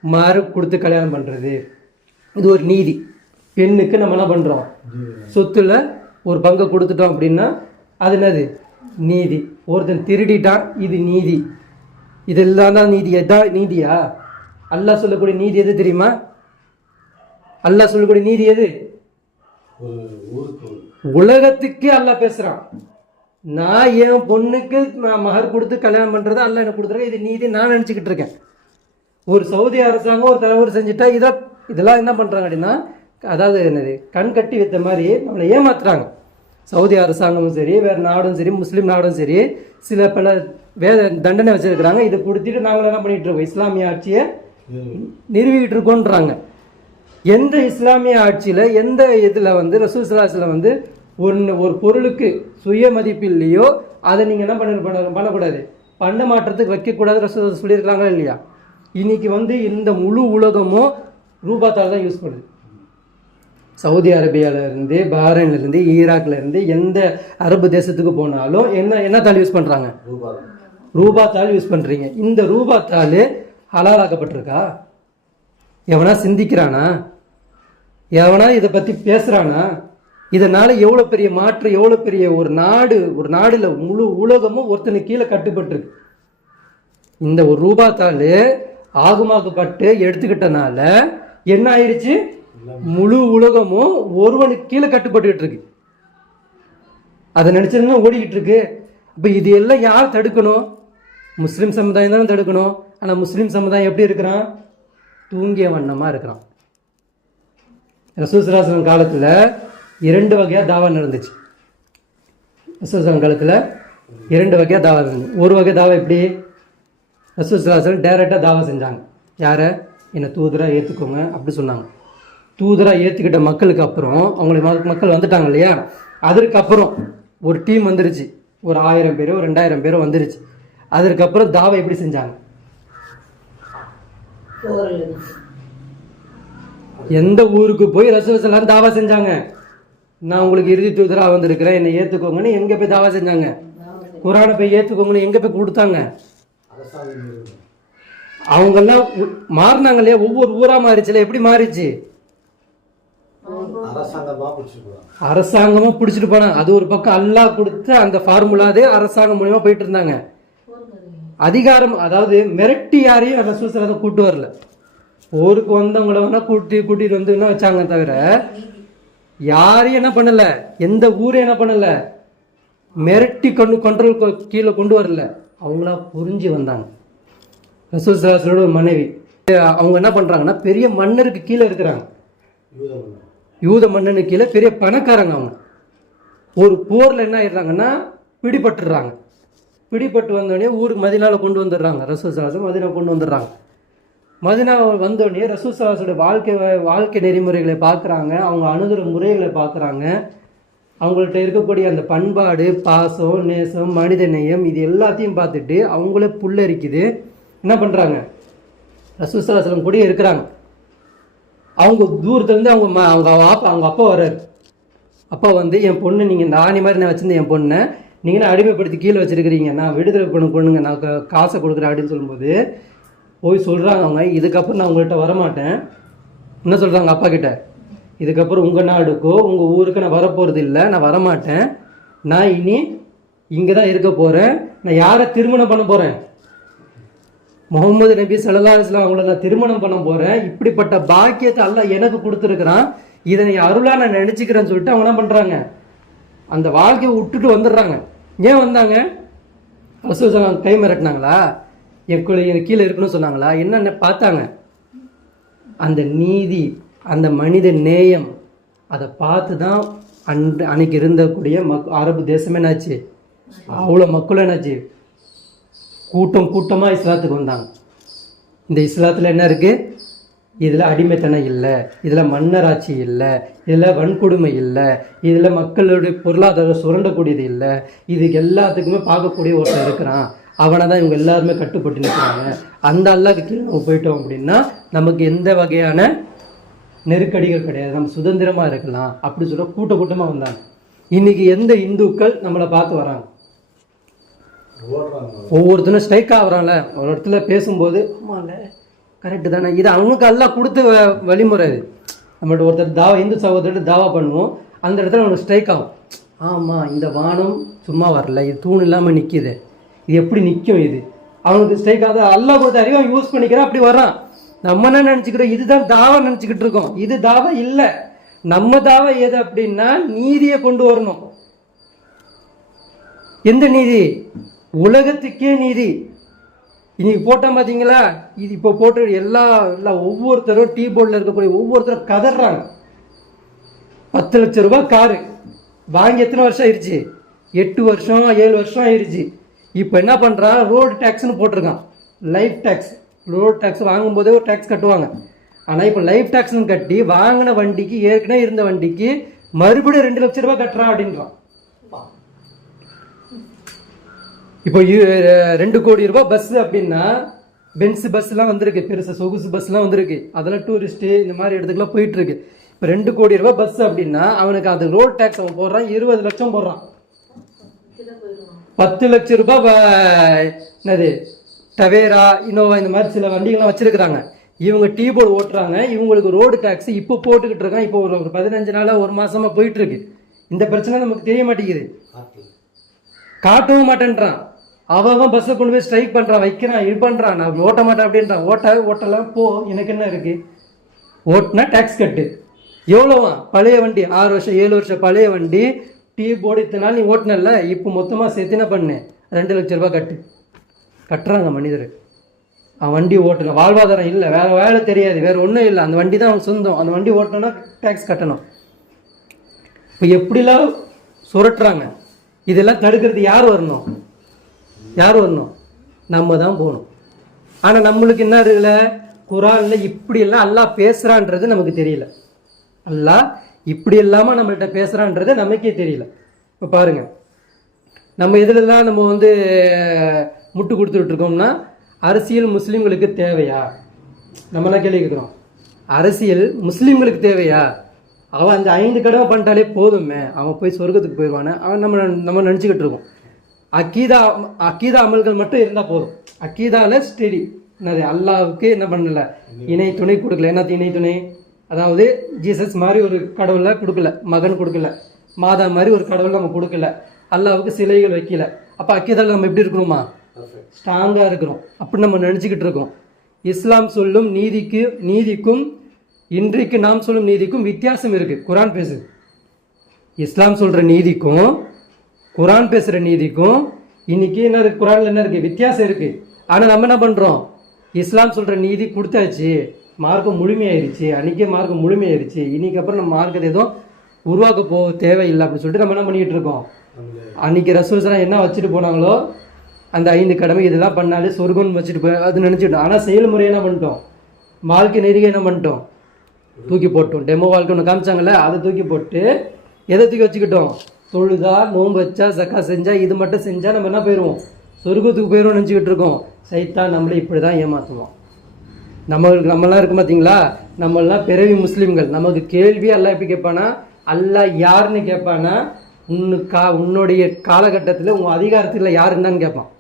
மறு கொடுத்து கல்யாணம் பண்ணுறது, இது ஒரு நீதி. பெண்ணுக்கு நம்ம என்ன பண்ணுறோம்? சொத்துல ஒரு பங்கை கொடுத்துட்டோம் அப்படின்னா அது என்னது? நீதி. ஒருத்தன் திருடிட்டான், இது நீதி. இதெல்லாம் தான் நீதி. எதான் நீதியா? அல்லாஹ் சொல்லக்கூடிய நீதி எது தெரியுமா? அல்லாஹ் சொல்லக்கூடிய நீதி எது? உலகத்துக்கே அல்லாஹ் பேசுறான். நான் என் பொண்ணுக்கு மகர் கொடுத்து கல்யாணம் பண்றதை அல்லாஹ் எனக்கு கொடுத்துருக்கேன், இது நீதி நான் நினைச்சுக்கிட்டு இருக்கேன். ஒரு சவுதி அரசாங்கம் ஒரு தலைவர் செஞ்சுட்டா இதெல்லாம் என்ன பண்றாங்க அப்படின்னா, அதாவது என்னது, கண் கட்டி வைத்த மாதிரி நம்மளை ஏமாத்துறாங்க. சவுதி அரசாங்கமும் சரி, வேற நாடும் சரி, முஸ்லீம் நாடும் சரி, சில பல வேத தண்டனை வச்சிருக்கிறாங்க. இதை கொடுத்துட்டு நாங்கள் என்ன பண்ணிட்டு இருக்கோம்? இஸ்லாமிய ஆட்சியை நிறுவிக்கிட்டு இருக்கோன்றாங்க. எந்த இஸ்லாமிய ஆட்சியில எந்த இதுல வந்து ரசூல் ஸல்லல்லாஹு அலைஹி வஸல்லம் வந்து ஒரு பொருளுக்கு சுய மதிப்பு இல்லையோ அதை நீங்க என்ன பண்ணக்கூடாது, பண்ண மாற்றத்துக்கு வைக்கக்கூடாது ரசூல் சொல்லியிருக்காங்களா இல்லையா? இன்னைக்கு வந்து இந்த முழு உலகமும் ரூபாத்தால் தான் யூஸ் பண்ணுது. சவுதி அரேபியாவிலேருந்து, பஹ்ரைன்லேருந்து, ஈராக்லேருந்து எந்த அரபு தேசத்துக்கு போனாலும் என்ன தாள் யூஸ் பண்ணுறாங்க? ரூபாத்தாள் யூஸ் பண்ணுறீங்க. இந்த ரூபாத்தாள் ஹலாலாக்கப்பட்டிருக்கா? எவனா சிந்திக்கிறானா? எவனா இதை பற்றி பேசுகிறானா? இதனால் எவ்வளோ பெரிய மாற்றம், எவ்வளோ பெரிய ஒரு நாடுல முழு உலகமும் ஒருத்தனுக்கு கீழே கட்டுப்பட்டுருக்கு. இந்த ஒரு ரூபாத்தாள் ஆகுமாக்கப்பட்டு எடுத்துக்கிட்டனால என்ன ஆயிடுச்சு? முழு உலகமும் ஒருவனுக்கு கீழே கட்டுப்பட்டு இருக்கு. அதை நினைச்சதுன்னா ஓடிக்கிட்டு இருக்கு. இப்ப இது எல்லாம் யார் தடுக்கணும்? முஸ்லிம் சமுதாயம் தானே தடுக்கணும். ஆனா முஸ்லிம் சமுதாயம் எப்படி இருக்கிறான்? தூங்கிய வண்ணமா இருக்கிறான். ரசூல் ஸல்லல்லாஹு அலைஹி வஸல்லம் காலத்துல 2 வகையா தாவா நடந்துச்சு. ரசூல் ஸல்லல்லாஹு அலைஹி வஸல்லம் காலத்துல 2 வகையா தாவா இருந்துச்சு. ஒரு வகை தாவா எப்படி? ரசூல் ஸல்லல்லாஹு அலைஹி வஸல்லம் டைரக்டா தாவா செஞ்சாங்க. யார? என்னை தூதரா ஏத்துக்கோங்க அப்படி சொன்னாங்க. தூதரா ஏத்துக்கிட்ட மக்களுக்கு அப்புறம் அவங்களுக்கு மக்கள் வந்துட்டாங்க இல்லையா, அதற்கப்புறம் ஒரு டீம் வந்துருச்சு, ஒரு 1000 பேரோ 2000 பேரோ வந்துருச்சு. அதற்கப்புறம் தாவா எப்படி செஞ்சாங்க? எந்த ஊருக்கு போய் ரசூலுல்லாஹ் தாவா செஞ்சாங்க? நான் உங்களுக்கு இறுதி தூதரா வந்திருக்கிறேன், என்னை ஏத்துக்கோங்கன்னு எங்க போய் தாவா செஞ்சாங்க? குர்ஆனை போய் ஏத்துக்கோங்கன்னு எங்க போய் கொடுத்தாங்க? அவங்க எல்லாம் மாறினாங்க இல்லையா? ஒவ்வொரு ஊரா மாறிச்சுல. எப்படி மாறிச்சு? அரசாங்கமா பிடிச்சிட்டு போனாங்க. அது ஒரு பக்கம் அல்லாஹ் கொடுத்த அந்த ஃபார்முலாதே அரசாங்கம் மூலியமா போயிட்டு இருந்தாங்க. அதிகாரம், அதாவது மிரட்டி யாரையும் ரசூலுல்லாஹ் கூட்டு வரல. ஊருக்கு வந்தவங்கள வேணா கூட்டிட்டு வந்து என்ன வச்சாங்க தவிர யாரையும் என்ன பண்ணல, எந்த ஊரையும் என்ன பண்ணல, மிரட்டி கண்ட்ரோல் கீழே கொண்டு வரல. அவங்களா புரிஞ்சு வந்தாங்க. ரசூலுல்லாஹோட ஒரு மனைவி அவங்க என்ன பண்றாங்கன்னா, பெரிய மன்னருக்கு கீழே இருக்கிறாங்க. யூத மன்னனுக்கு கீழே பெரிய பணக்காரங்க. அவங்க ஒரு போர்ல என்ன ஆயிடுறாங்கன்னா பிடிபட்டுறாங்க. பிடிபட்டு வந்தோடனே ஊருக்கு மதினால கொண்டு வந்துடுறாங்க. ரசூலுல்லாஹ் மதினா கொண்டு வந்துடுறாங்க. மதினா வந்தோடனே ரசூலுல்லாஹோட வாழ்க்கை நெறிமுறைகளை பார்க்குறாங்க, அவங்க அணுகிற முறைகளை பார்க்குறாங்க. அவங்கள்ட்ட இருக்கக்கூடிய அந்த பண்பாடு, பாசம், நேசம், மனித நேயம், இது எல்லாத்தையும் பார்த்துட்டு அவங்களே புல்லரிக்குது. என்ன பண்ணுறாங்க? ரசூலுல்லாஹ் கூடயே இருக்கிறாங்க. அவங்க தூரத்துலேருந்து அவங்க அப்பா வர்றாரு. அப்பா வந்து, என் பொண்ணு நீங்கள் நானி மாதிரி நான் வச்சுருந்தேன், என் பொண்ணை நீங்கள் அடிமைப்படுத்தி கீழே வச்சுருக்கிறீங்க, நான் விடுதலை பொண்ணுங்க, நான் காசை கொடுக்குறேன் அப்படின்னு சொல்லும்போது போய் சொல்கிறாங்க அவங்க, இதுக்கப்புறம் நான் உங்கள்கிட்ட வரமாட்டேன். என்ன சொல்கிறாங்க அப்பா கிட்ட? இதுக்கப்புறம் உங்கள் நாடுக்கோ உங்கள் ஊருக்கு நான் வரப்போகிறது இல்லை, நான் வரமாட்டேன். நான் இனி இங்கே தான் இருக்க போகிறேன். நான் யாரை திருமணம் பண்ண போகிறேன்? முகமது நபி ஸல்லல்லாஹு அலைஹி வஸல்லம் அவங்கள நான் திருமணம் பண்ண போகிறேன். இப்படிப்பட்ட பாக்கியத்தை அல்லாஹ் எனக்கு கொடுத்துருக்குறான், இதனை அருளாக நான் நினச்சிக்கிறேன்னு சொல்லிட்டு அவங்க என்ன பண்ணுறாங்க, அந்த வாழ்க்கையை விட்டுட்டு வந்துடுறாங்க. ஏன் வந்தாங்க? ரசூலுல்லாஹ் கை மிரட்டினாங்களா? என் கீழே இருக்குன்னு சொன்னாங்களா? என்னென்ன பார்த்தாங்க? அந்த நீதி, அந்த மனித நேயம், அதை பார்த்து தான் அன்னைக்கு இருந்தக்கூடிய அரபு தேசமே என்னாச்சு, அவ்வளோ மக்களும் என்னாச்சு, கூட்டமாக இஸ்லாத்துக்கு வந்தாங்க. இந்த இஸ்லாத்தில் என்ன இருக்குது? இதில் அடிமைத்தனம் இல்லை, இதில் மன்னராட்சி இல்லை, இதில் வன்கொடுமை இல்லை, இதில் மக்களுடைய பொருளாதாரம் சுரண்டக்கூடியது இல்லை. இதுக்கு எல்லாத்துக்குமே பார்க்கக்கூடிய ஒருத்தர் இருக்கிறான், அவனை தான் இவங்க எல்லாருமே கட்டுப்பட்டு நிற்கிறாங்க. அந்த அல்லாஹ்க்கு கீழே நம்ம போயிட்டோம் அப்படின்னா நமக்கு எந்த வகையான நெருக்கடிகள் கிடையாது, நம்ம சுதந்திரமாக இருக்கலாம் அப்படி சொல்ல கூட்டமாக வந்தாங்க. இன்னைக்கு எந்த இந்துக்கள் நம்மளை பார்த்து வராங்க? ஒவ்வொருத்தரும் ஸ்ட்ரைக் ஆகுறான்ல, ஒரு இடத்துல பேசும்போது ஆமால கரெக்டு தானே, இது அவனுக்கு எல்லாம் கொடுத்த வழிமுறை. இது நம்மள்ட்ட ஒருத்தர் இந்து சகோதரர் தாவா பண்ணுவோம், அந்த இடத்துல அவனுக்கு ஸ்ட்ரைக் ஆகும். ஆமாம், இந்த வானம் சும்மா வரல, இது தூண் இல்லாமல் நிற்கிது, இது எப்படி நிற்கும், இது அவனுக்கு ஸ்ட்ரைக் ஆகுது. அல்லாஹ் கொடுத்த அறிவை யூஸ் பண்ணிக்கிறான், அப்படி வரான். நம்ம என்ன நினச்சிக்கிறோம், இதுதான் தாவா நினச்சிக்கிட்டு இருக்கோம். இது தாவா இல்லை. நம்ம தாவா எது அப்படின்னா நீதியை கொண்டு வரணும். எந்த நீதி? உலகத்துக்கே நீதி. இன்னைக்கு போட்டோம் பார்த்தீங்களா? இது இப்போ போட்டு எல்லாம் ஒவ்வொருத்தரும் டீ போர்டில் இருக்கக்கூடிய ஒவ்வொருத்தரும் கதறாங்க. 10 லட்சம் ரூபாய் காரு வாங்கி எத்தனை வருஷம் ஆயிடுச்சு? 8 வருஷம் 7 வருஷம் ஆயிடுச்சு. இப்போ என்ன பண்ணுறான், ரோடு டேக்ஸ்னு போட்டிருக்கான். Life tax. ரோடு டேக்ஸ் வாங்கும்போதே ஒரு டேக்ஸ் கட்டுவாங்க. ஆனால் இப்போ லைஃப் டேக்ஸ்னு கட்டி வாங்கின வண்டிக்கு, ஏற்கனவே இருந்த வண்டிக்கு மறுபடியும் 2 லட்சம் ரூபாய் கட்டுறான் அப்படின்றான். இப்போ 2 கோடி ரூபாய் பஸ் அப்படின்னா, பென்ஸ் பஸ்லாம் வந்திருக்கு, பெருசு சொகுசு பஸ்லாம் வந்திருக்கு, அதெல்லாம் டூரிஸ்ட்டு இந்த மாதிரி இடத்துக்குலாம் போயிட்டு இருக்கு. இப்போ 2 கோடி ரூபாய் பஸ் அப்படின்னா அவனுக்கு அது ரோடு டேக்ஸ் அவன் போடுறான், 20 லட்சம் போடுறான். 10 லட்சம் ரூபாய் என்னது டவேரா, இனோவா இந்த மாதிரி சில வண்டிகள்லாம் வச்சிருக்கிறாங்க. இவங்க டீ போர்டு ஓட்டுறாங்க, இவங்களுக்கு ரோடு டேக்ஸ் இப்போ போட்டுக்கிட்டு இருக்கான். இப்போ ஒரு 15 நாளாக 1 மாசமா போயிட்டு இருக்கு. இந்த பிரச்சனை நமக்கு தெரிய மாட்டேங்குது, காட்டவும் மாட்டேன்றான். அவன் பஸ்ஸை கொண்டு போய் ஸ்ட்ரைக் பண்ணுறான், வைக்கிறான், இது பண்ணுறான். நான் ஓட்ட மாட்டேன் அப்படின்றான். ஓட்டலாம் போ, எனக்கு என்ன இருக்குது, ஓட்டுனா டேக்ஸ் கட்டு. எவ்வளோவா? பழைய வண்டி 6 வருஷம் 7 வருஷம் பழைய வண்டி, டீ போர்டு இத்தனை நாள் நீ ஓட்டினல, இப்போ மொத்தமாக சேர்த்து என்ன பண்ணு, 2 லட்சம் ரூபாய் கட்டு. கட்டுறாங்க மனிதர். அவன் வண்டி ஓட்டணும், வாழ்வாதாரம் இல்லை, வேறு வேலை தெரியாது, வேறு ஒன்றும் இல்லை, அந்த வண்டி தான் அவன் சொந்தம். அந்த வண்டி ஓட்டணும்னா டேக்ஸ் கட்டணும். இப்போ எப்படிலாம் சுரட்டுறாங்க. இதெல்லாம் தடுக்கிறது யார் வரணும்? யார் வரணும்? நம்ம தான் போகணும். ஆனால் நம்மளுக்கு என்ன இருக்குல்ல, குரானில் இப்படியெல்லாம் அல்லாஹ் பேசுகிறான்றது நமக்கு தெரியல. அல்லாஹ் இப்படி இல்லாமல் நம்மள்கிட்ட பேசுகிறான்றது நமக்கே தெரியல. இப்போ பாருங்கள், நம்ம இதிலெல்லாம் நம்ம முட்டு கொடுத்துட்டு இருக்கோம்னா, அரசியல் முஸ்லீம்களுக்கு தேவையா? நம்மளாம் கேள்வி கேட்குறோம், அரசியல் முஸ்லீம்களுக்கு தேவையா? அவன் அந்த 5 கடமை பண்ணிட்டாலே போதுமே, அவன் போய் சொர்க்கத்துக்கு போயிடுவானே. அவன் நம்ம நினச்சிக்கிட்டு இருக்கோம் அக்கீதா அமல்கள் மட்டும் இருந்தால் போதும். அக்கீதால ஸ்டெடி என்னது, அல்லாவுக்கு என்ன பண்ணல, இணை துணை கொடுக்கல. என்னது இணை துணை? அதாவது ஜீசஸ் மாதிரி ஒரு கடவுளை கொடுக்கல, மகன் கொடுக்கல, மாதா மாதிரி ஒரு கடவுளை நம்ம கொடுக்கல, அல்லாவுக்கு சிலைகள் வைக்கல. அப்போ அக்கீதால நம்ம எப்படி இருக்கணுமா? ஸ்ட்ராங்காக இருக்கிறோம் அப்படின்னு நம்ம நினச்சிக்கிட்டு இருக்கோம். இஸ்லாம் சொல்லும் நீதிக்கும் இன்றைக்கு நாம் சொல்லும் நீதிக்கும் வித்தியாசம் இருக்கு. குரான் பேசுது, இஸ்லாம் சொல்ற நீதிக்கும் குரான் பேசுற நீதிக்கும் இன்னைக்கு என்ன இருக்கு, குரான்ல என்ன இருக்கு, வித்தியாசம் இருக்கு. ஆனா நம்ம என்ன பண்றோம், இஸ்லாம் சொல்ற நீதி கொடுத்தாச்சு, மார்க்கம் முழுமையாயிருச்சு, அன்னைக்கே மார்க்கம் முழுமையாயிருச்சு, இன்னைக்கு அப்புறம் நம்ம மார்க்கத்தை எதுவும் உருவாக்க தேவையில்லை அப்படின்னு சொல்லிட்டு நம்ம என்ன பண்ணிட்டு இருக்கோம். அன்னைக்கு ரசூலுல்லாஹ் என்ன வச்சுட்டு போனாங்களோ அந்த 5 கடமை இதெல்லாம் பண்ணாலே சொர்க்கம்னு வச்சுட்டு போய் அது நினைச்சிட்டோம். ஆனா செயல்முறை என்ன பண்ணிட்டோம், வாழ்க்கை நெறிகை என்ன பண்ணிட்டோம், தூக்கி போட்டோம். டெமோ வாழ்க்கை ஒன்று காமிச்சாங்கல்ல, அதை தூக்கி போட்டு எதை தூக்கி வச்சுக்கிட்டோம், தொழுதா நோன்பு வச்சா சக்கா செஞ்சா இது மட்டும் செஞ்சா நம்ம என்ன போயிடுவோம், சொர்க்கத்துக்கு போயிடுவோம் நினச்சிக்கிட்டு இருக்கோம். சைத்தான் நம்மளை இப்படி தான் ஏமாற்றுவோம். நம்மளாம் இருக்கு பார்த்தீங்களா, நம்மளாம் பிறவி முஸ்லீம்கள். நமக்கு கேள்வி அல்லாஹ் எப்படி கேட்பானா, அல்லாஹ் யாருன்னு கேட்பானா, உன்னுடைய காலகட்டத்தில் உன் அதிகாரத்தில் யார் இருந்தான்னு கேட்பான்.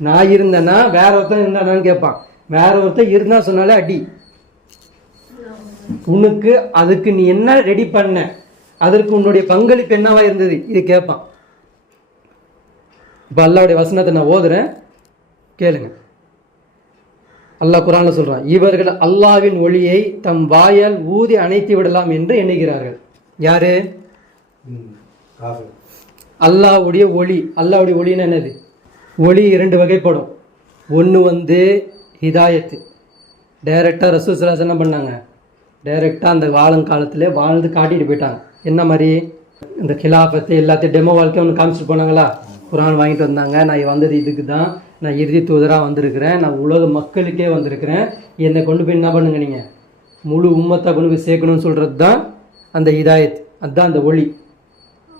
நான் இருந்தேன்னா வேற ஒருத்தன் இருந்தானான்னு கேட்பான். வேற ஒருத்தன் இருந்தா சொன்னாலே அடி. உனக்கு அதுக்கு நீ என்ன ரெடி பண்ண, அதற்கு உன்னுடைய பங்களிப்பு என்னவா இருந்தது, இது கேட்பான். இப்ப அல்லாஹ்வுடைய வசனத்தை நான் ஓதுறேன், கேளுங்க. அல்லாஹ் குர்ஆன்ல சொல்றான், இவர்கள் அல்லாஹ்வின் ஒளியை தம் வாயால் ஊதி அணைத்து விடலாம் என்று எண்ணுகிறார்கள். யாரு? அல்லாஹ்வுடைய ஒளி. அல்லாஹ்வுடைய ஒளின்னா என்னது? ஒளி 2 வகைப்படும். ஒன்று ஹிதாயத்து, டைரக்டாக ரசூல் ஸல்லல்லாஹு அலைஹி வஸல்லம் என்ன பண்ணாங்க, டைரெக்டாக அந்த காலத்தில் வாழ்ந்து காட்டிட்டு போயிட்டாங்க. என்ன மாதிரி, இந்த கிலாஃபத்தை எல்லாத்தையும் டெமோ வாழ்க்கை ஒன்று காமிச்சிட்டு போனாங்களா, குர்ஆன் வாங்கிட்டு வந்தாங்க, நான் வந்தது இதுக்கு தான், நான் இறுதி தூதராக வந்திருக்கிறேன், நான் உலக மக்களுக்கே வந்திருக்கிறேன், என்னை கொண்டு போய் என்ன பண்ணுங்க, நீங்கள் முழு உம்மத்தை கொண்டு போய் சேர்க்கணும்னு சொல்கிறது தான் அந்த ஹிதாயத், அதுதான் அந்த ஒளி.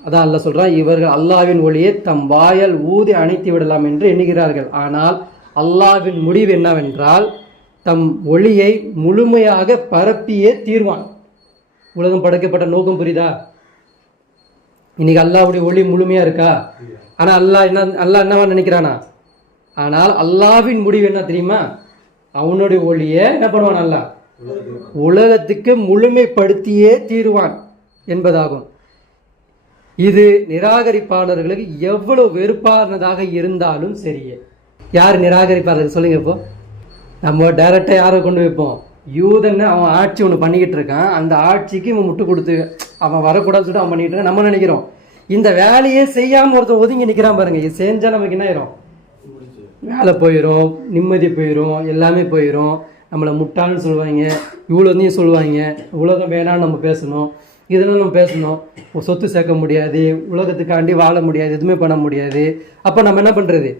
அதான் அல்லாஹ் சொல்கிறான், இவர்கள் அல்லாஹ்வின் ஒளியை தம் வாயால் ஊதி அணைத்து விடலாம் என்று எண்ணுகிறார்கள். ஆனால் அல்லாஹ்வின் முடிவு என்னவென்றால், தம் ஒளியை முழுமையாக பரப்பியே தீர்வான். உலகம் படைக்கப்பட்ட நோக்கம் புரியுதா? இன்னைக்கு அல்லாஹ்வுடைய ஒளி முழுமையா இருக்கா? ஆனா அல்லாஹ் என்னவா நினைக்கிறானா? ஆனால் அல்லாஹ்வின் முடிவு என்ன தெரியுமா, அவனுடைய ஒளியை என்ன பண்ணுவான், அல்லாஹ் உலகத்துக்கு முழுமைப்படுத்தியே தீருவான் என்பதாகும். இது நிராகரிப்பாளர்களுக்கு எவ்வளவு வெறுப்பானதாக இருந்தாலும் சரியே. யார் நிராகரிப்பாளர்கள் சொல்லுங்க. இப்போ நம்ம டைரக்டா யாரை கொண்டு வைப்போம், யூதன்னு அவன் ஆட்சி ஒன்று பண்ணிக்கிட்டு இருக்கான், அந்த ஆட்சிக்கு இவன் முட்டு கொடுத்து அவன் வரக்கூடாதுன்னு சொல்லிட்டு அவன் பண்ணிட்டு இருக்கான். நம்ம நினைக்கிறோம் இந்த வேலையே செய்யாம ஒருத்தர் ஒதுங்கி நிற்கிறான் பாருங்க, இது செஞ்சா நமக்கு என்ன ஆயிரும், வேலை போயிடும், நிம்மதி போயிடும், எல்லாமே போயிடும், நம்மளை முட்டாள்னு சொல்லுவாங்க, இவ்வளோதையும் சொல்லுவாங்க, உலகம் வேணான்னு நம்ம பேசணும், இதெல்லாம் நம்ம பேசணும், சொத்து சேர்க்க முடியாது, உலகத்துக்காண்டி வாழ முடியாது, எதுவுமே பண்ண முடியாது. அப்போ நம்ம என்ன பண்ணுறது,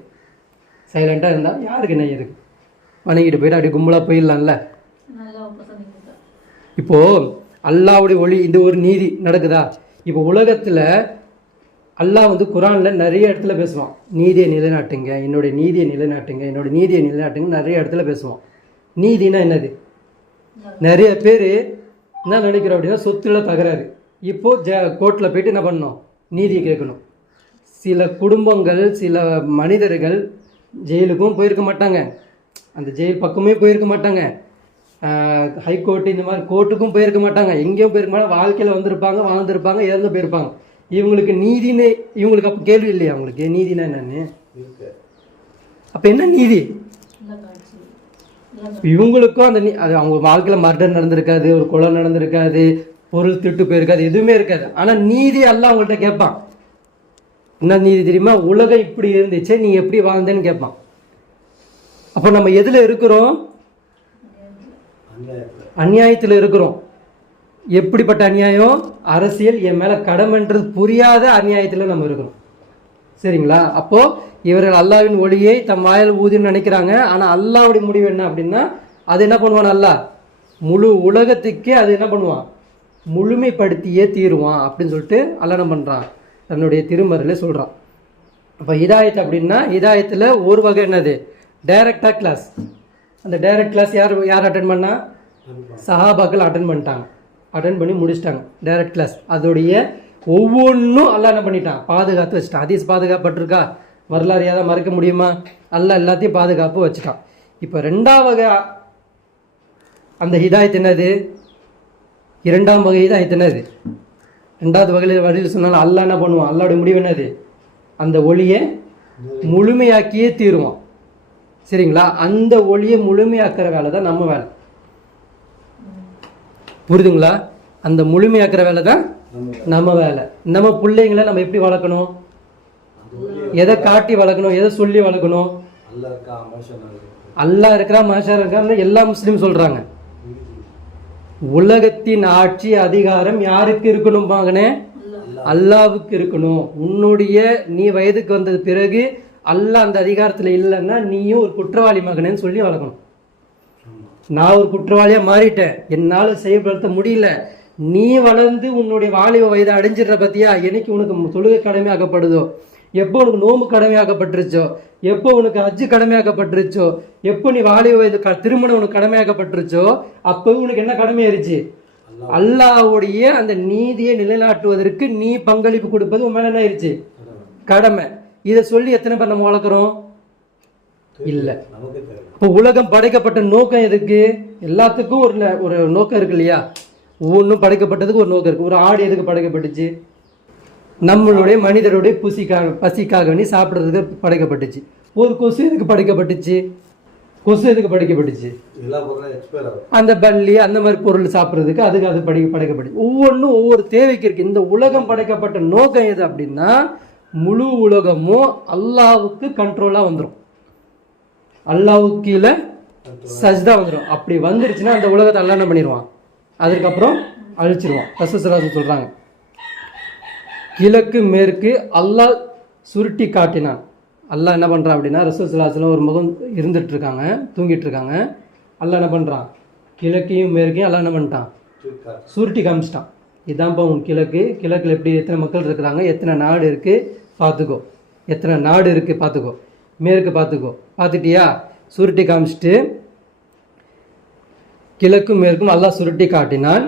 சைலண்டாக இருந்தால் யாருக்கு என்ன எதுக்கு வணங்கிட்டு போயிட்டு அப்படி கும்பலாக போயிடலாம்ல. இப்போது அல்லாஹ்வுடைய ஒளி, இந்த ஒரு நீதி நடக்குதா? இப்போ உலகத்தில் அல்லாஹ் குர்ஆனில் நிறைய இடத்துல பேசுவான், நீதியை நிலைநாட்டுங்க, என்னுடைய நீதியை நிலைநாட்டுங்க, என்னோட நீதியை நிலைநாட்டுங்க, நிறைய இடத்துல பேசுவான். நீதினா என்னது? நிறைய பேர் என்ன நினைக்கிறோம் அப்படின்னா, சொத்துல தகராறு, இப்போது கோர்ட்டில் போயிட்டு என்ன பண்ணணும், நீதியை கேட்கணும். சில குடும்பங்கள், சில மனிதர்கள் ஜெயிலுக்கும் போயிருக்க மாட்டாங்க, அந்த ஜெயில் பக்கமே போயிருக்க மாட்டாங்க, ஹைகோர்ட்டு இந்த மாதிரி கோர்ட்டுக்கும் போயிருக்க மாட்டாங்க, எங்கேயும் போயிருக்க மாட்டாங்க, வாழ்க்கையில் வந்திருப்பாங்க, வாழ்ந்துருப்பாங்க, இறந்து போயிருப்பாங்க. இவங்களுக்கு நீதினு இவங்களுக்கு அப்போ கேள்வி இல்லையா, அவங்களுக்கு நீதினா என்னன்னு? அப்போ என்ன நீதி? இவங்களுக்கும் அந்த அது அவங்க வாழ்க்கையில் மர்டர் நடந்திருக்காது, ஒரு கொலை நடந்திருக்காது, பொருள் திட்டு போயிருக்காது, எதுவுமே இருக்காது. ஆனால் நீதி எல்லாம் அவங்கள்ட்ட கேட்பான். என்ன நீதி தெரியுமா? உலகம் இப்படி இருந்துச்சு, நீ எப்படி வாழ்ந்தேன்னு கேட்பான். அப்போ நம்ம எதில் இருக்கிறோம்? அநியாயத்தில் இருக்கிறோம். எப்படிப்பட்ட அநியாயம்? அரசியல் என் மேலே கடமைன்றது புரியாத அநியாயத்தில் நம்ம இருக்கிறோம். சரிங்களா? அப்போ இவர்கள் அல்லாஹ்வின் ஒளியை தம் வாயால் ஊதின்னு நினைக்கிறாங்க. ஆனால் அல்லாஹ்வுடைய முடிவு என்ன அப்படின்னா, அது என்ன பண்ணுவான், அல்லாஹ் முழு உலகத்துக்கே அது என்ன பண்ணுவான், முழுமைப்படுத்தியே தீருவான் அப்படின்னு சொல்லிட்டு அல்லாஹ் என்ன பண்ணுறான், தன்னுடைய திருமறையில சொல்கிறான். அப்போ ஹிதாயத் அப்படின்னா, ஹிதாயத்தில் ஒரு வகை என்னது, டைரக்டாக கிளாஸ், அந்த டைரக்ட் கிளாஸ் யார் அட்டன் பண்ணா? சஹாபாக்கள் அட்டன் பண்ணிட்டாங்க, அட்டன் பண்ணி முடிச்சிட்டாங்க டைரக்ட் கிளாஸ். அதோடைய ஒவ்வொன்றும் அல்லாஹ் என்ன பண்ணிட்டான்? பாதுகாத்து வச்சுட்டான். ஹதீஸ் பாதுகாப்பட்டிருக்கா? வரலாறு யாராவது மறக்க முடியுமா? அல்லாஹ் எல்லாத்தையும் பாதுகாப்பு வச்சுட்டான். இப்போ ரெண்டாவது அந்த ஹிதாயத் என்னது? இரண்டாம் வகை ஹிதாயத் என்னது? ரெண்டாவது வகையில் சொன்னாலும் அல்லாஹ் என்ன பண்ணுவான்? அல்லாஹ்வுடைய முடிவு என்னது? அந்த ஒளியை முழுமையாக்கியே தீருவான். சரிங்களா? அந்த ஒளியை முழுமையாக்குற வேலை தான் நம்ம வேலை. புரியுதுங்களா? அந்த முழுமையாக்குற வேலை தான் நம்ம வேலை. நம்ம பிள்ளைங்களை நம்ம எப்படி வளர்க்கணும்? எதை காட்டி வளர்க்கணும்? எதை சொல்லி வளர்க்கணும்? அல்லாஹ் இருக்கிறா மாஷா இருக்கான்னு எல்லா முஸ்லீம் சொல்றாங்க. உலகத்தின் ஆட்சி அதிகாரம் யாருக்கு இருக்கணும் மகனே? அல்லாவுக்கு இருக்கணும். உன்னுடைய நீ வயதுக்கு வந்தது பிறகு அல்லாஹ் அந்த அதிகாரத்துல இல்லைன்னா நீயும் ஒரு குற்றவாளி மகனேன்னு சொல்லி வளர்க்கணும். நான் ஒரு குற்றவாளியா மாறிட்டேன், என்னால செயல்படுத்த முடியல, நீ வளர்ந்து உன்னுடைய வாலிப வயதை அடைஞ்சிடுற பத்தியா, என்னைக்கு உனக்கு தொழுகை கடமையாக்கப்படுதோ, எப்போ உனக்கு நோம்பு கடமையாக்கப்பட்டுருச்சோ, எப்போ உனக்கு ஹஜ்ஜு கடமையாக்கப்பட்டுருச்சோ, எப்போ நீ வாலிப வயது திருமணம் உனக்கு கடமையாக்கப்பட்டுருச்சோ, அப்போ உனக்கு என்ன கடமையாயிருச்சு? அல்லாஹ்வுடைய அந்த நீதியை நிலைநாட்டுவதற்கு நீ பங்களிப்பு கொடுப்பது உன் மேல என்ன ஆயிருச்சு? கடமை. இதை சொல்லி எத்தனை பேர் நம்ம வளர்க்குறோம்? இல்ல. இப்போ உலகம் படைக்கப்பட்ட நோக்கம் எதுக்கு? எல்லாத்துக்கும் ஒரு நோக்கம் இருக்கு இல்லையா? ஒவ்வொன்றும் படைக்கப்பட்டதுக்கு ஒரு நோக்கம் இருக்கு. ஒரு ஆடு எதுக்கு படைக்கப்பட்டுச்சு? நம்மளுடைய மனிதருடைய பசிக்காக வேண்டி சாப்பிட்றதுக்கு படைக்கப்பட்டுச்சு. ஒரு கொசு எதுக்கு படைக்கப்பட்டுச்சு? கொசு எதுக்கு படைக்கப்பட்டுச்சு? அந்த பல்லி அந்த மாதிரி பொருள் சாப்பிட்றதுக்கு அது படைக்கப்பட்டுச்சு. ஒவ்வொன்றும் ஒவ்வொரு தேவைக்கு இருக்கு. இந்த உலகம் படைக்கப்பட்ட நோக்கம் எது அப்படின்னா, முழு உலகமும் அல்லாஹ்வுக்கு கண்ட்ரோலா வந்துடும், அல்லாஹ்வுக்கு கீழே சஜ்தா வந்துடும். அப்படி வந்துருச்சுன்னா அந்த உலகத்தை அல்லாஹ் என்ன பண்ணிடுவான்? அதுக்கப்புறம் அழிச்சிருவான். ரசூலுல்லாஹி சொல்றாங்க, கிழக்கு மேற்கு அல்லாஹ் சுருட்டி காட்டினான். அல்லாஹ் என்ன பண்றான் அப்படின்னா, ரசூலுல்லாஹி ஒரு முகம் இருந்துட்டு இருக்காங்க, தூங்கிட்டு இருக்காங்க. அல்லாஹ் என்ன பண்றான்? கிழக்கையும் மேற்கையும் அல்லாஹ் என்ன பண்ணிட்டான்? சுருட்டி காமிச்சிட்டான். இதான்ப்பா உன் கிழக்கு. கிழக்குல எப்படி எத்தனை மக்கள் இருக்கிறாங்க, எத்தனை நாடு இருக்கு பார்த்துக்கோ, எத்தனை நாடு இருக்கு பார்த்துக்கோ, மேற்கு பார்த்துக்கோ. பார்த்துட்டியா? சுருட்டி காமிச்சிட்டு கிழக்கும் மேற்கும் அல்லாஹ் சுருட்டி காட்டினான்.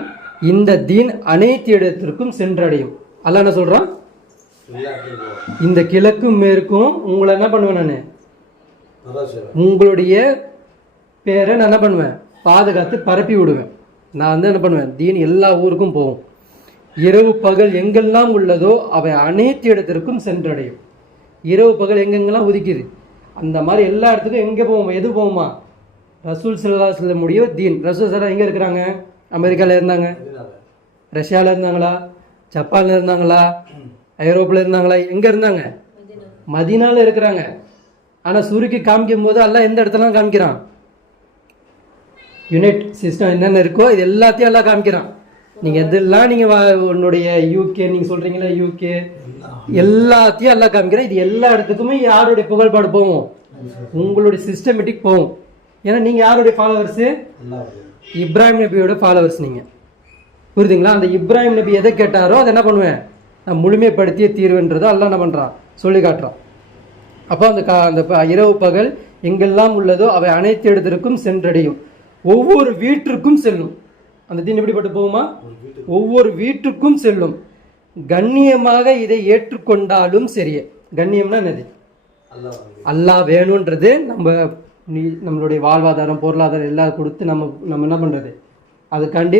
இந்த தீன் அனைத்து இடத்திற்கும் சென்றடையும். அல்லாஹ் என்ன சொல்றான்? இந்த கிழக்கும் மேற்கும் உங்களை என்ன பண்ணுவேன்? நான் உங்களுடைய பேரை நான் என்ன பண்ணுவேன்? பாதுகாத்து பரப்பி விடுவேன். நான் வந்து என்ன பண்ணுவேன்? தீன் எல்லா ஊருக்கும் போகும். இரவு பகல் எங்கெல்லாம் உள்ளதோ அவை அனைத்து இடத்திற்கும் சென்றடையும். இரவு பகல் எங்கெங்கெல்லாம் உதிக்குது அந்த மாதிரி எல்லா இடத்துக்கும் எங்கே போவோமா? எது போவோமா? ரசூல் ஸல்லல்லாஹு அலைஹி வஸல்லம் முடியோ தீன். ரசூல் ஸல்லல்லாஹு எங்கே இருக்கிறாங்க? அமெரிக்காவில் இருந்தாங்க, ரஷ்யாவில் இருந்தாங்களா, ஜப்பானில் இருந்தாங்களா, ஐரோப்பில் இருந்தாங்களா? எங்கே இருந்தாங்க? மதீனாவில் இருக்கிறாங்க. ஆனால் சுருக்கி காமிக்கும் போது எல்லாம் எந்த இடத்துலாம் காமிக்கிறான்? யுனைட் சிஸ்டம் என்னென்ன இருக்கோ இது எல்லாத்தையும் எல்லாம் காமிக்கிறான். நீங்கள் எதெல்லாம் நீங்கள் உன்னுடைய யூகே நீங்கள் சொல்கிறீங்களா, யூகே எல்லாத்தையும் எல்லாம் காமிக்கிறேன். இது எல்லா இடத்துக்குமே யாருடைய புகழ்பாடு போவோம்? உங்களுடைய சிஸ்டமேட்டிக் போவோம். ஏன்னா நீங்கள் யாருடைய ஃபாலோவர்ஸு? இப்ராஹிம் நபியோட ஃபாலோவர்ஸ் நீங்கள். புரியுதுங்களா? அந்த இப்ராஹிம் நபி எதை கேட்டாரோ அதை என்ன பண்ணுவேன்? நான் முழுமைப்படுத்திய தீர்வுன்றதை எல்லாம் என்ன பண்ணுறான்? சொல்லி காட்டுறான். அப்போ அந்த இரவு பகல் எங்கெல்லாம் உள்ளதோ அவை அனைத்து இடத்திற்கும் சென்றடையும், ஒவ்வொரு வீட்டிற்கும் செல்லும். அந்த தீன் எப்படிப்பட்டு போகுமா? ஒவ்வொரு வீட்டுக்கும் செல்லும். கண்ணியமாக இதை ஏற்றுக்கொண்டாலும் சரியே. கண்ணியம்னா என்னது? அல்லாஹ் வேணுன்றது நம்மளுடைய வாழ்வாதாரம் பொருளாதாரம் எல்லாம் கொடுத்து நம்ம என்ன பண்றது? அதுக்காண்டி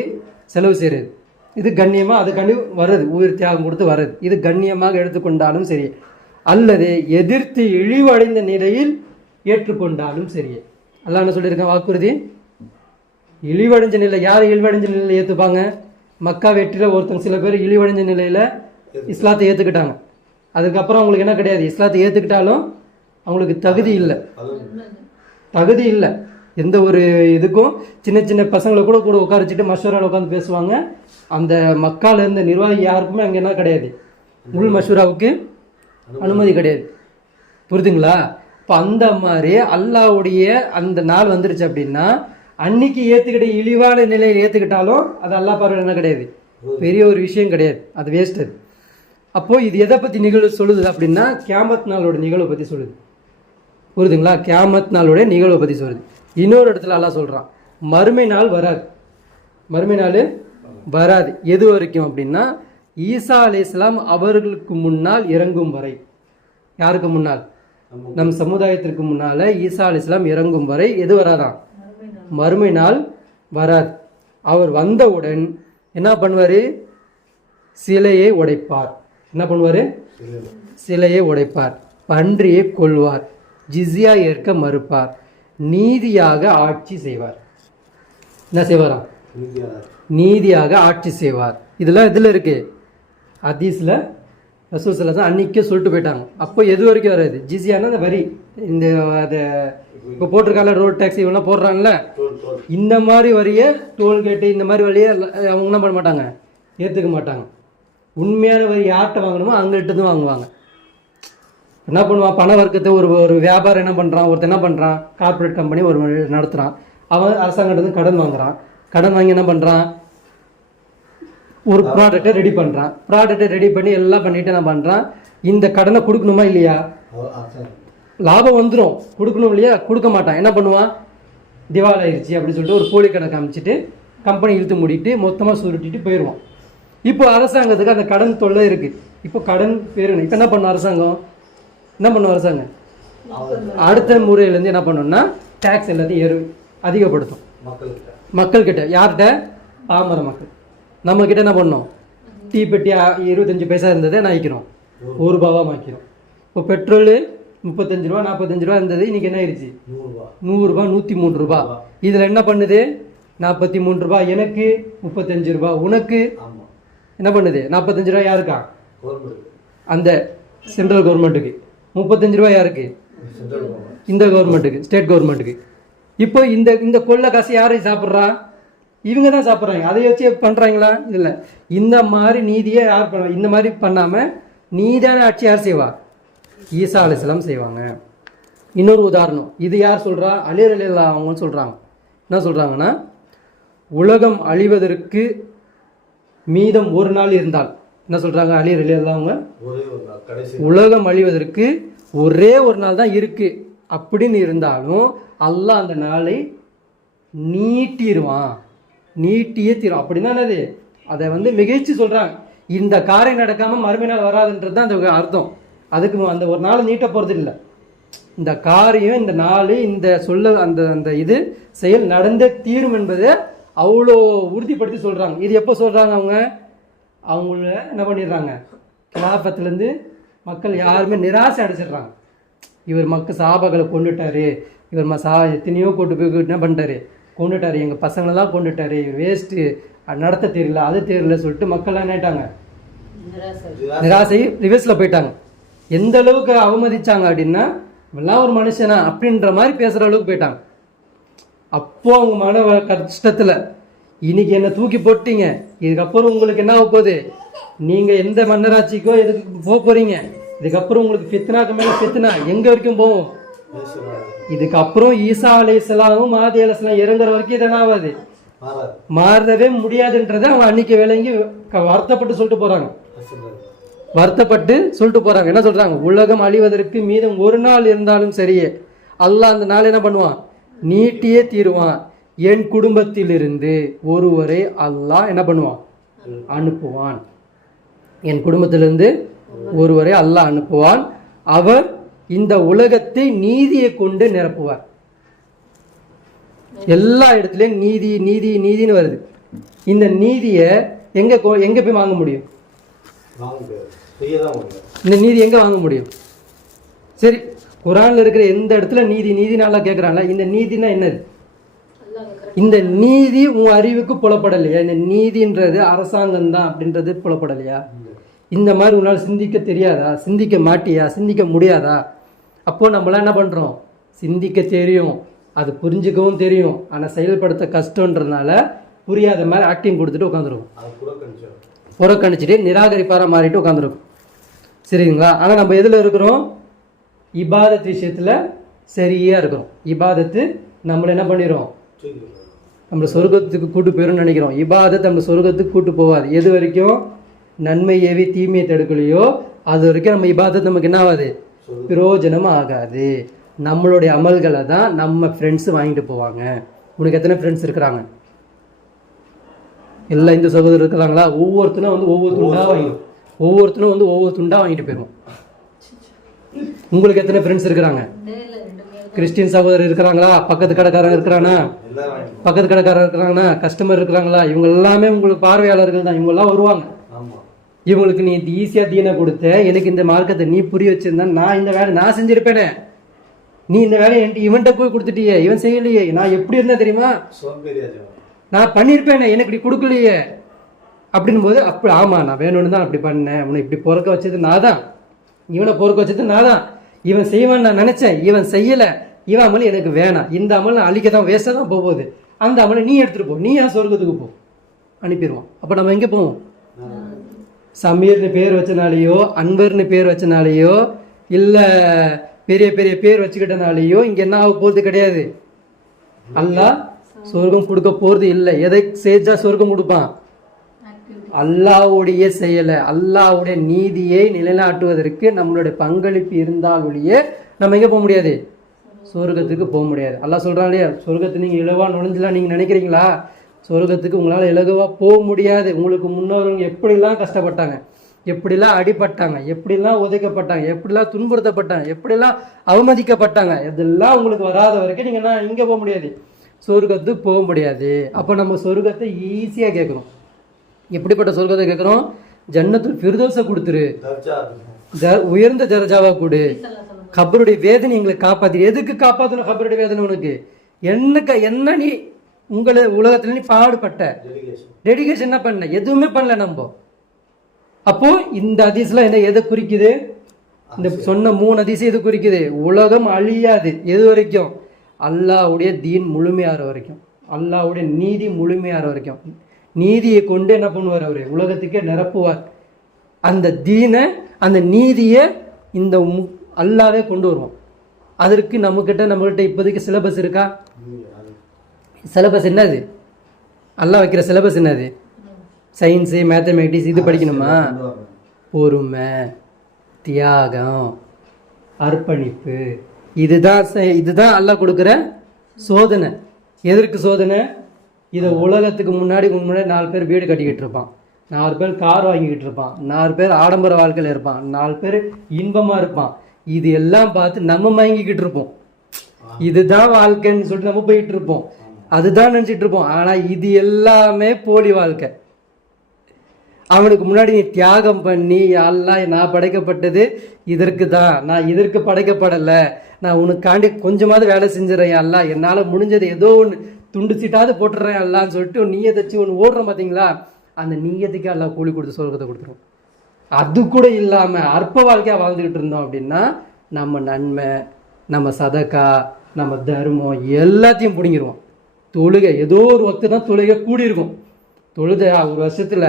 செலவு செய்யறது. இது கண்ணியமா? அதுக்காண்டி வர்றது, உயிர் தியாகம் கொடுத்து வர்றது. இது கண்ணியமாக எடுத்துக்கொண்டாலும் சரி, அல்லது எதிர்த்து இழிவடைந்த நிலையில் ஏற்றுக்கொண்டாலும் சரியே. அல்லாஹ் என்ன சொல்லியிருக்கான்? வாக்குறுதி. இழிவடைஞ்ச நிலை, யார் இழிவடைஞ்ச நிலையில் ஏற்றுப்பாங்க? மக்கா வெற்றியில் ஒருத்தங்க சில பேர் இழிவடைஞ்ச நிலையில் இஸ்லாத்தை ஏற்றுக்கிட்டாங்க. அதுக்கப்புறம் அவங்களுக்கு என்ன கிடையாது? இஸ்லாத்தை ஏற்றுக்கிட்டாலும் அவங்களுக்கு தகுதி இல்லை. எந்த ஒரு இதுக்கும் சின்ன சின்ன பசங்களை கூட உட்கார வச்சுட்டு மஷூராவில் உட்காந்து பேசுவாங்க. அந்த மக்கால இருந்த நிர்வாகி யாருக்குமே அங்கே என்ன கிடையாது? உள் மஷூராவுக்கு அனுமதி கிடையாது. புரியுதுங்களா? இப்போ அந்த மாதிரி அல்லாஹ்வுடைய அந்த நாள் வந்துருச்சு அப்படின்னா, அன்னைக்கு ஏற்றுக்கிட்ட இழிவான நிலையில் ஏற்றுக்கிட்டாலும் அது அல்லாஹ் பார்வையில் என்ன கிடையாது? பெரிய ஒரு விஷயம் கிடையாது, அது வேஸ்ட். அது அப்போது இது எதை பற்றி நிகழ்வு சொல்லுது அப்படின்னா, கியாமத் நாளோட நிகழ்வை பற்றி சொல்லுது. புரியுதுங்களா? கியாமத் நாளோட நிகழ்வை பற்றி சொல்லுது. இன்னொரு இடத்துல அல்லாஹ் சொல்கிறான் மறுமை நாள் வராது, மறுமை நாள் வராது. எது வரைக்கும் அப்படின்னா ஈசா அலைஹிஸ்ஸலாம் அவர்களுக்கு முன்னால் இறங்கும் வரை. யாருக்கு முன்னால்? நம் சமுதாயத்திற்கு முன்னால ஈசா அலைஹிஸ்ஸலாம் இறங்கும் வரை எது வராதான்? மறுமை நாள் வராது. அவர் வந்தவுடன் என்ன பண்ணுவார்? சிலையை உடைப்பார். என்ன பண்ணுவார்? சிலையை உடைப்பார், பன்றியை கொள்வார், ஜிஸ்யா ஏற்க மறுப்பார், நீதியாக ஆட்சி செய்வார். என்ன செய்வாராம்? நீதியாக ஆட்சி செய்வார். இதெல்லாம் இதில் இருக்கு ஹதீஸ்ல. ரசூல் ஸல்லல்லாஹு அலைஹி வஸல்லம் அன்னைக்கே சொல்லிட்டு போயிட்டாங்க. அப்போ எது வரைக்கும் வராது? ஜிஸ்யானா அந்த வரி, இந்த அதை இப்போ போட்டிருக்கால ரோட் டாக்ஸி இவெல்லாம் போடுறாங்கல்ல, இந்த மாதிரி வரியை டோல்கேட்டு இந்த மாதிரி வழியை அவங்க என்ன பண்ண மாட்டாங்க, ஏற்றுக்க மாட்டாங்க. உண்மையான வரி யார்கிட்ட வாங்கணுமோ அவங்கள்ட்ட தான் வாங்குவாங்க. என்ன பண்ணுவான்? பண வர்க்கத்தை ஒரு வியாபாரம் என்ன பண்ணுறான், ஒருத்தர் என்ன பண்ணுறான், கார்பரேட் கம்பெனி ஒரு நடத்துகிறான், அவன் அரசாங்கத்துக்கு கடன் வாங்குறான். கடன் வாங்கி என்ன பண்ணுறான், ஒரு ப்ராடக்டை ரெடி பண்ணுறான். ப்ராடக்டை ரெடி பண்ணி எல்லாம் பண்ணிட்டு என்ன பண்ணுறான், இந்த கடனை கொடுக்கணுமா இல்லையா, லாபம் வந்துடும், கொடுக்கணும் இல்லையா, கொடுக்க மாட்டான். என்ன பண்ணுவான், திவால் ஆயிடுச்சு அப்படின்னு சொல்லிட்டு ஒரு போலி கணக்கு அமைச்சிட்டு கம்பெனி இழுத்து மூடிட்டு மொத்தமாக சுருட்டிட்டு போயிடுவான். இப்போ அரசாங்கத்துக்கு அந்த கடன் தொல்லை இருக்குது. இப்போ கடன் பெறணும். இப்போ என்ன பண்ணும் அரசாங்கம், என்ன பண்ணும் அரசாங்கம், அடுத்த முறையிலேருந்து என்ன பண்ணணும்னா டேக்ஸ் எல்லாத்தையும் அதிகப்படுத்தும் மக்கள்கிட்ட. யார்கிட்ட? பாமர மக்கள். நம்மக்கிட்ட என்ன பண்ணோம், டீப்பெட்டி 25 பைசா இருந்ததை என்ன ஆகிக்கிறோம், ₹1 ஆக்கிறோம். இப்போ பெட்ரோலு 35 ரூபா 45 ரூபா இருந்தது, இன்னைக்கு என்ன ஆயிடுச்சு, ₹100 ₹103. இதில் என்ன பண்ணுது, ₹43 எனக்கு, ₹35 உனக்கு. என்ன பண்ணுது, ₹45 யாருக்கா, அந்த சென்ட்ரல் கவர்மெண்ட்டுக்கு. ₹35 யாருக்கு, இந்த கவர்மெண்ட்டுக்கு, ஸ்டேட் கவர்மெண்ட்டுக்கு. இப்போ இந்த கொள்ளை காசு யாரை சாப்பிட்றா, இவங்க தான் சாப்பிட்றாங்க. அதை வச்சு பண்ணுறாங்களா? இல்லை. இந்த மாதிரி நீதியை யார் பண்ண, இந்த மாதிரி பண்ணாமல் நீதான ஆட்சி யார் செய்வா, ஈசா அலைஹிஸ்ஸலாம் செய்வாங்க. இன்னொரு உதாரணம், இது யார் சொல்கிறா, அலி ரலியல்லாஹு அன்ஹு சொல்கிறாங்க. என்ன சொல்கிறாங்கன்னா, உலகம் அழிவதற்கு மீதம் ஒரு நாள் இருந்தால், என்ன சொல்கிறாங்க அலி ரலியல்லாஹு அன்ஹு, உலகம் அழிவதற்கு ஒரே ஒரு நாள் தான் இருக்குது அப்படின்னு இருந்தாலும் அல்லாஹ் அந்த நாளை நீட்டிடுவான், நீட்டியே தீரும். அப்படின்னா என்னது, அதை மிகைச்சு சொல்கிறாங்க. இந்த காரியம் நடக்காமல் மறுமை நாள் வராதுன்றது தான் அந்த அர்த்தம். அதுக்கு அந்த ஒரு நாள் நீட்ட போகிறது இல்லை. இந்த காரியம், இந்த நாள், இந்த சொல்ல அந்த அந்த இது செயல் நடந்தே தீரும் என்பதை அவ்வளோ உறுதிப்படுத்தி சொல்கிறாங்க. இது எப்போ சொல்கிறாங்க, அவங்கள என்ன பண்ணிடுறாங்க, கிலாஃபத்துலேருந்து மக்கள் யாருமே நிராசை அடைச்சிடுறாங்க. இவர் சஹாபாக்களை கொண்டுட்டாரு, இவர் எத்தனையோ கொண்டு போய் என்ன பண்ணிட்டாரு, கொண்டுட்டாரு, எங்கள் பசங்களெல்லாம் கொண்டுட்டாரு, இவர் வேஸ்ட்டு, நடத்த தெரியல, அது தெரியல சொல்லிட்டு மக்கள்லாம் என்னட்டாங்க, நிராசை ரிவர்ஸில் போயிட்டாங்க. எந்த அளவுக்கு அவமதிச்சாங்க அப்படின்னா, இவெல்லாம் ஒரு மனுஷனா அப்படின்ற மாதிரி பேசுகிற அளவுக்கு போயிட்டாங்க. அப்போ அவங்க மன கஷ்டத்தில், இன்னைக்கு என்ன தூக்கி போட்டீங்க, இதுக்கப்புறம் உங்களுக்கு என்ன ஆக போகுது, நீங்கள் எந்த மன்னராட்சிக்கோ எதுக்கு போக போகிறீங்க, இதுக்கப்புறம் உங்களுக்கு ஃபித்னாக்கு மேலே ஃபித்னா எங்கே வரைக்கும் போவோம். இதுக்கப்புறம் ஈசா அலைஹிஸ்ஸலாமும் மாதி அலைஹிஸ்ஸலாம் இறங்குற வரைக்கும் இது என்ன ஆகாது, மாறவே முடியாதுன்றதை அவங்க அன்னைக்கு விளங்கி வருத்தப்பட்டு சொல்லிட்டு போகிறாங்க. வருத்தப்பட்டு சொல்லிட்டு போகிறாங்க. என்ன சொல்கிறாங்க, உலகம் அழிவதற்கு மீதம் ஒரு நாள் இருந்தாலும் சரியே, அல்லாஹ் அந்த நாள் என்ன பண்ணுவான், நீட்டியே தீருவான். என் குடும்பத்திலிருந்து ஒருவரை அல்லாஹ் என்ன பண்ணுவான், அனுப்புவான். என் குடும்பத்திலிருந்து ஒருவரை அல்லாஹ் அனுப்புவான். அவர் இந்த உலகத்தை நீதியை கொண்டு நிரப்புவார். எல்லா இடத்துலையும் நீதி நீதி நீதின்னு வருது. இந்த நீதியை எங்க போய் வாங்க முடியும், இந்த நீதி எங்க வாங்க முடியும்? சரி, குர்ஆன்ல இருக்கிற எந்த இடத்துல நீதி நீதி நல்லா கேட்கறாங்களா, இந்த நீதினா என்னது? இந்த நீதி உன் அறிவுக்கு புலப்படலையா? இந்த நீதின்றது அரசாங்கம் தான் அப்படின்றது புலப்படலையா? இந்த மாதிரி உன்னால் சிந்திக்க தெரியாதா, சிந்திக்க மாட்டியா, சிந்திக்க முடியாதா? அப்போ நம்மளாம் என்ன பண்றோம், சிந்திக்க தெரியும், அது புரிஞ்சுக்கவும் தெரியும், ஆனால் செயல்படுத்த கஷ்டன்றதுனால புரியாத மாதிரி ஆக்டிங் கொடுத்துட்டு உட்காந்துருக்கும், புறக்கணிச்சுட்டு நிராகரிப்பாரா மாறிட்டு உட்காந்துருக்கும். சரிங்களா? ஆனால் நம்ம எதில் இருக்கிறோம், இபாதத் விஷயத்தில் சரியா இருக்கிறோம். இபாதத்து நம்மளை என்ன பண்ணிடும், நம்ம சொர்க்கத்துக்கு கூட்டு போயிடும்னு நினைக்கிறோம். இபாதத் நம்ம சொர்க்கத்துக்கு கூட்டு போவாது. எது வரைக்கும் நன்மை ஏவி தீமையை தடுக்கலையோ அது வரைக்கும் நம்ம இபாதத் நமக்கு என்ன ஆகாது, பிரயோஜனம் ஆகாது. நம்மளுடைய அமல்களை தான் நம்ம ஃப்ரெண்ட்ஸு வாங்கிட்டு போவாங்க. உனக்கு எத்தனை ஃப்ரெண்ட்ஸ் இருக்கிறாங்க? எல்லா இந்து சகோதரர் இருக்கிறாங்களா? ஒவ்வொருத்தனும் வந்து ஒவ்வொரு துண்டா வாங்கிட்டு போயிடுவோம். உங்களுக்கு எத்தனை ஃப்ரெண்ட்ஸ் இருக்கிறாங்க? கிறிஸ்டின் சகோதரர் இருக்கிறாங்களா? பக்கத்து கடைக்காரங்க இருக்கிறாங்கன்னா கஸ்டமர் இருக்கிறாங்களா? இவங்க எல்லாமே உங்களுக்கு பார்வையாளர்கள் தான். இவங்க எல்லாம் வருவாங்க. இவங்களுக்கு நீ ஈஸியா தீனை கொடுத்த, எனக்கு இந்த மார்க்கத்தை நீ புரிய வச்சிருந்தா நான் இந்த வேலை நான் செஞ்சிருப்பேனே. நீ இந்த வேலையை இவன்கிட்ட போய் கொடுத்துட்டியே, இவன் செய்யலையே, நான் எப்படி இருந்தா தெரியுமா, நான் பண்ணியிருப்பேனே, எனக்கு இப்படி கொடுக்கலையே அப்படின் போது அப்படி ஆமா நான் வேணும்னு தான் அப்படி பண்ணேன். உன்னை இப்படி பொறுக்க வச்சது நான் தான், இவனை பொறுக்க வச்சது நான் தான். இவன் செய்வான்னு நான் நினைச்சேன், இவன் செய்யல. இவன் அமல் எனக்கு வேணாம், இந்த அமல் நான் அழிக்க தான், வேஸ்ட்டாக தான் போகுது. அந்த அமலை நீ எடுத்துட்டு போ, நீ ஏன் சொர்க்கத்துக்கு போ அனுப்பிடுவான். அப்போ நம்ம எங்கே போவோம்? சமீர்னு பேர் வச்சனாலேயோ, அன்பர்னு பேர் வச்சனாலேயோ, இல்லை பெரிய பெரிய பேர் வச்சுக்கிட்டனாலேயோ இங்கே என்ன ஆக போகிறது கிடையாது. அல்லாஹ் சொர்க்கம் கொடுக்க போகிறது இல்லை. எதை செஞ்சா சொர்க்கம் கொடுப்பான்? அல்லாஹ்வுடைய செயலை, அல்லாஹ்வுடைய நீதியை நிலைநாட்டுவதற்கு நம்மளுடைய பங்களிப்பு இருந்தால் ஒழிய நம்ம எங்கே போக முடியாது? சொர்க்கத்துக்கு போக முடியாது. அல்லாஹ் சொல்கிறான் இல்லையா, சொர்க்கத்தை நீங்கள் இலவாக நுழைஞ்சலாம் நீங்கள் நினைக்கிறீங்களா? சொர்க்கத்துக்கு உங்களால் இலகுவாக போக முடியாது. உங்களுக்கு முன்னோர்கள் எப்படிலாம் கஷ்டப்பட்டாங்க, எப்படிலாம் அடிபட்டாங்க, எப்படிலாம் உதைக்கப்பட்டாங்க, எப்படிலாம் துன்புறுத்தப்பட்டாங்க, எப்படிலாம் அவமதிக்கப்பட்டாங்க, இதெல்லாம் உங்களுக்கு வராத வரைக்கும் நீங்கள் இங்கே போக முடியாது, சொர்க்கத்துக்கு போக முடியாது. அப்போ நம்ம சொர்க்கத்தை ஈஸியாக கேட்குறோம். எப்படிப்பட்ட சொர்க்கத்தை கேட்குறோம்? ஜன்னத்துல் ஃபிர்தௌஸை கொடுத்துரு, உயர்ந்த தரஜாவா கொடு, கபருடைய வேதனை எங்களை காப்பாத்தி. எதுக்கு காப்பாற்றணும் கபருடைய வேதனை? உனக்கு என்ன நீ உங்களை உலகத்துல நீ பாடுபட்ட டெடிகேஷன் என்ன பண்ண? எதுவுமே பண்ணல நம்ம. அப்போ இந்த ஹதீஸ்ல என்ன எதை குறிக்குது? இந்த சொன்ன 3 ஹதீஸ் எது குறிக்குது? உலகம் அழியாது எது வரைக்கும்? அல்லாஹ்வுடைய தீன் முழுமையாகிற வரைக்கும், அல்லாஹ்வுடைய நீதி முழுமையாகிற வரைக்கும். நீதியை கொண்டு என்ன பண்ணுவார்? அவரு உலகத்துக்கே நிரப்புவார். அந்த தீனை, அந்த நீதியை இந்த அல்லாவே கொண்டு வருவோம். அதற்கு நம்மகிட்ட இப்போதைக்கு சிலபஸ் இருக்கா? சிலபஸ் என்னது? அல்லாஹ் வைக்கிற சிலபஸ் என்னது? சயின்ஸு, மேத்தமேட்டிக்ஸ் இது படிக்கணுமா? பொறுமை, தியாகம், அர்ப்பணிப்பு, இதுதான் அல்லாஹ் கொடுக்குற சோதனை. எதற்கு சோதனை? இதை உலகத்துக்கு முன்னாடி 4 பேர் வீடு கட்டிக்கிட்டு இருப்பான், 4 பேர் கார் வாங்கிக்கிட்டு இருப்பான், 4 பேர் ஆடம்பர வாழ்க்கையில் இருப்பான், 4 பேர் இன்பமாக இருப்பான். இது எல்லாம் பார்த்து நம்ம மயங்கிக்கிட்டு இருப்போம். இதுதான் வாழ்க்கைன்னு சொல்லிட்டு நம்ம போயிட்டு இருப்போம், அதுதான் நினச்சிட்டு இருப்போம். ஆனால் இது எல்லாமே போலி வாழ்க்கை. அவனுக்கு முன்னாடி நீ தியாகம் பண்ணி, அல்லாஹ் நான் படைக்கப்பட்டது இதற்கு தான், நான் இதற்கு படைக்கப்படலை, நான் உனக்காண்டி கொஞ்சமாவது வேலை செஞ்சிடறேன் அல்லாஹ், என்னால் முடிஞ்சது ஏதோ ஒன்று துண்டு சீட்டாவது போட்டுறேன் அல்லான்னு சொல்லிட்டு நீயை தச்சு ஒன்று ஓடுறோம் பார்த்தீங்களா? அந்த நீயத்துக்கே அல்லாஹ் கூலி கொடுத்து சொர்க்கத்தை கொடுத்துரும். அது கூட இல்லாமல் அற்ப வாழ்க்கையாக வாழ்ந்துக்கிட்டு இருந்தோம் அப்படின்னா நம்ம நன்மை, நம்ம சதக்கா, நம்ம தர்மம் எல்லாத்தையும் பிடிங்கிருவோம். தொழுகை ஏதோ ஒரு வக்து தான் தொழுகை கூடியிருக்கும். தொழுகை ஒரு வருஷத்தில்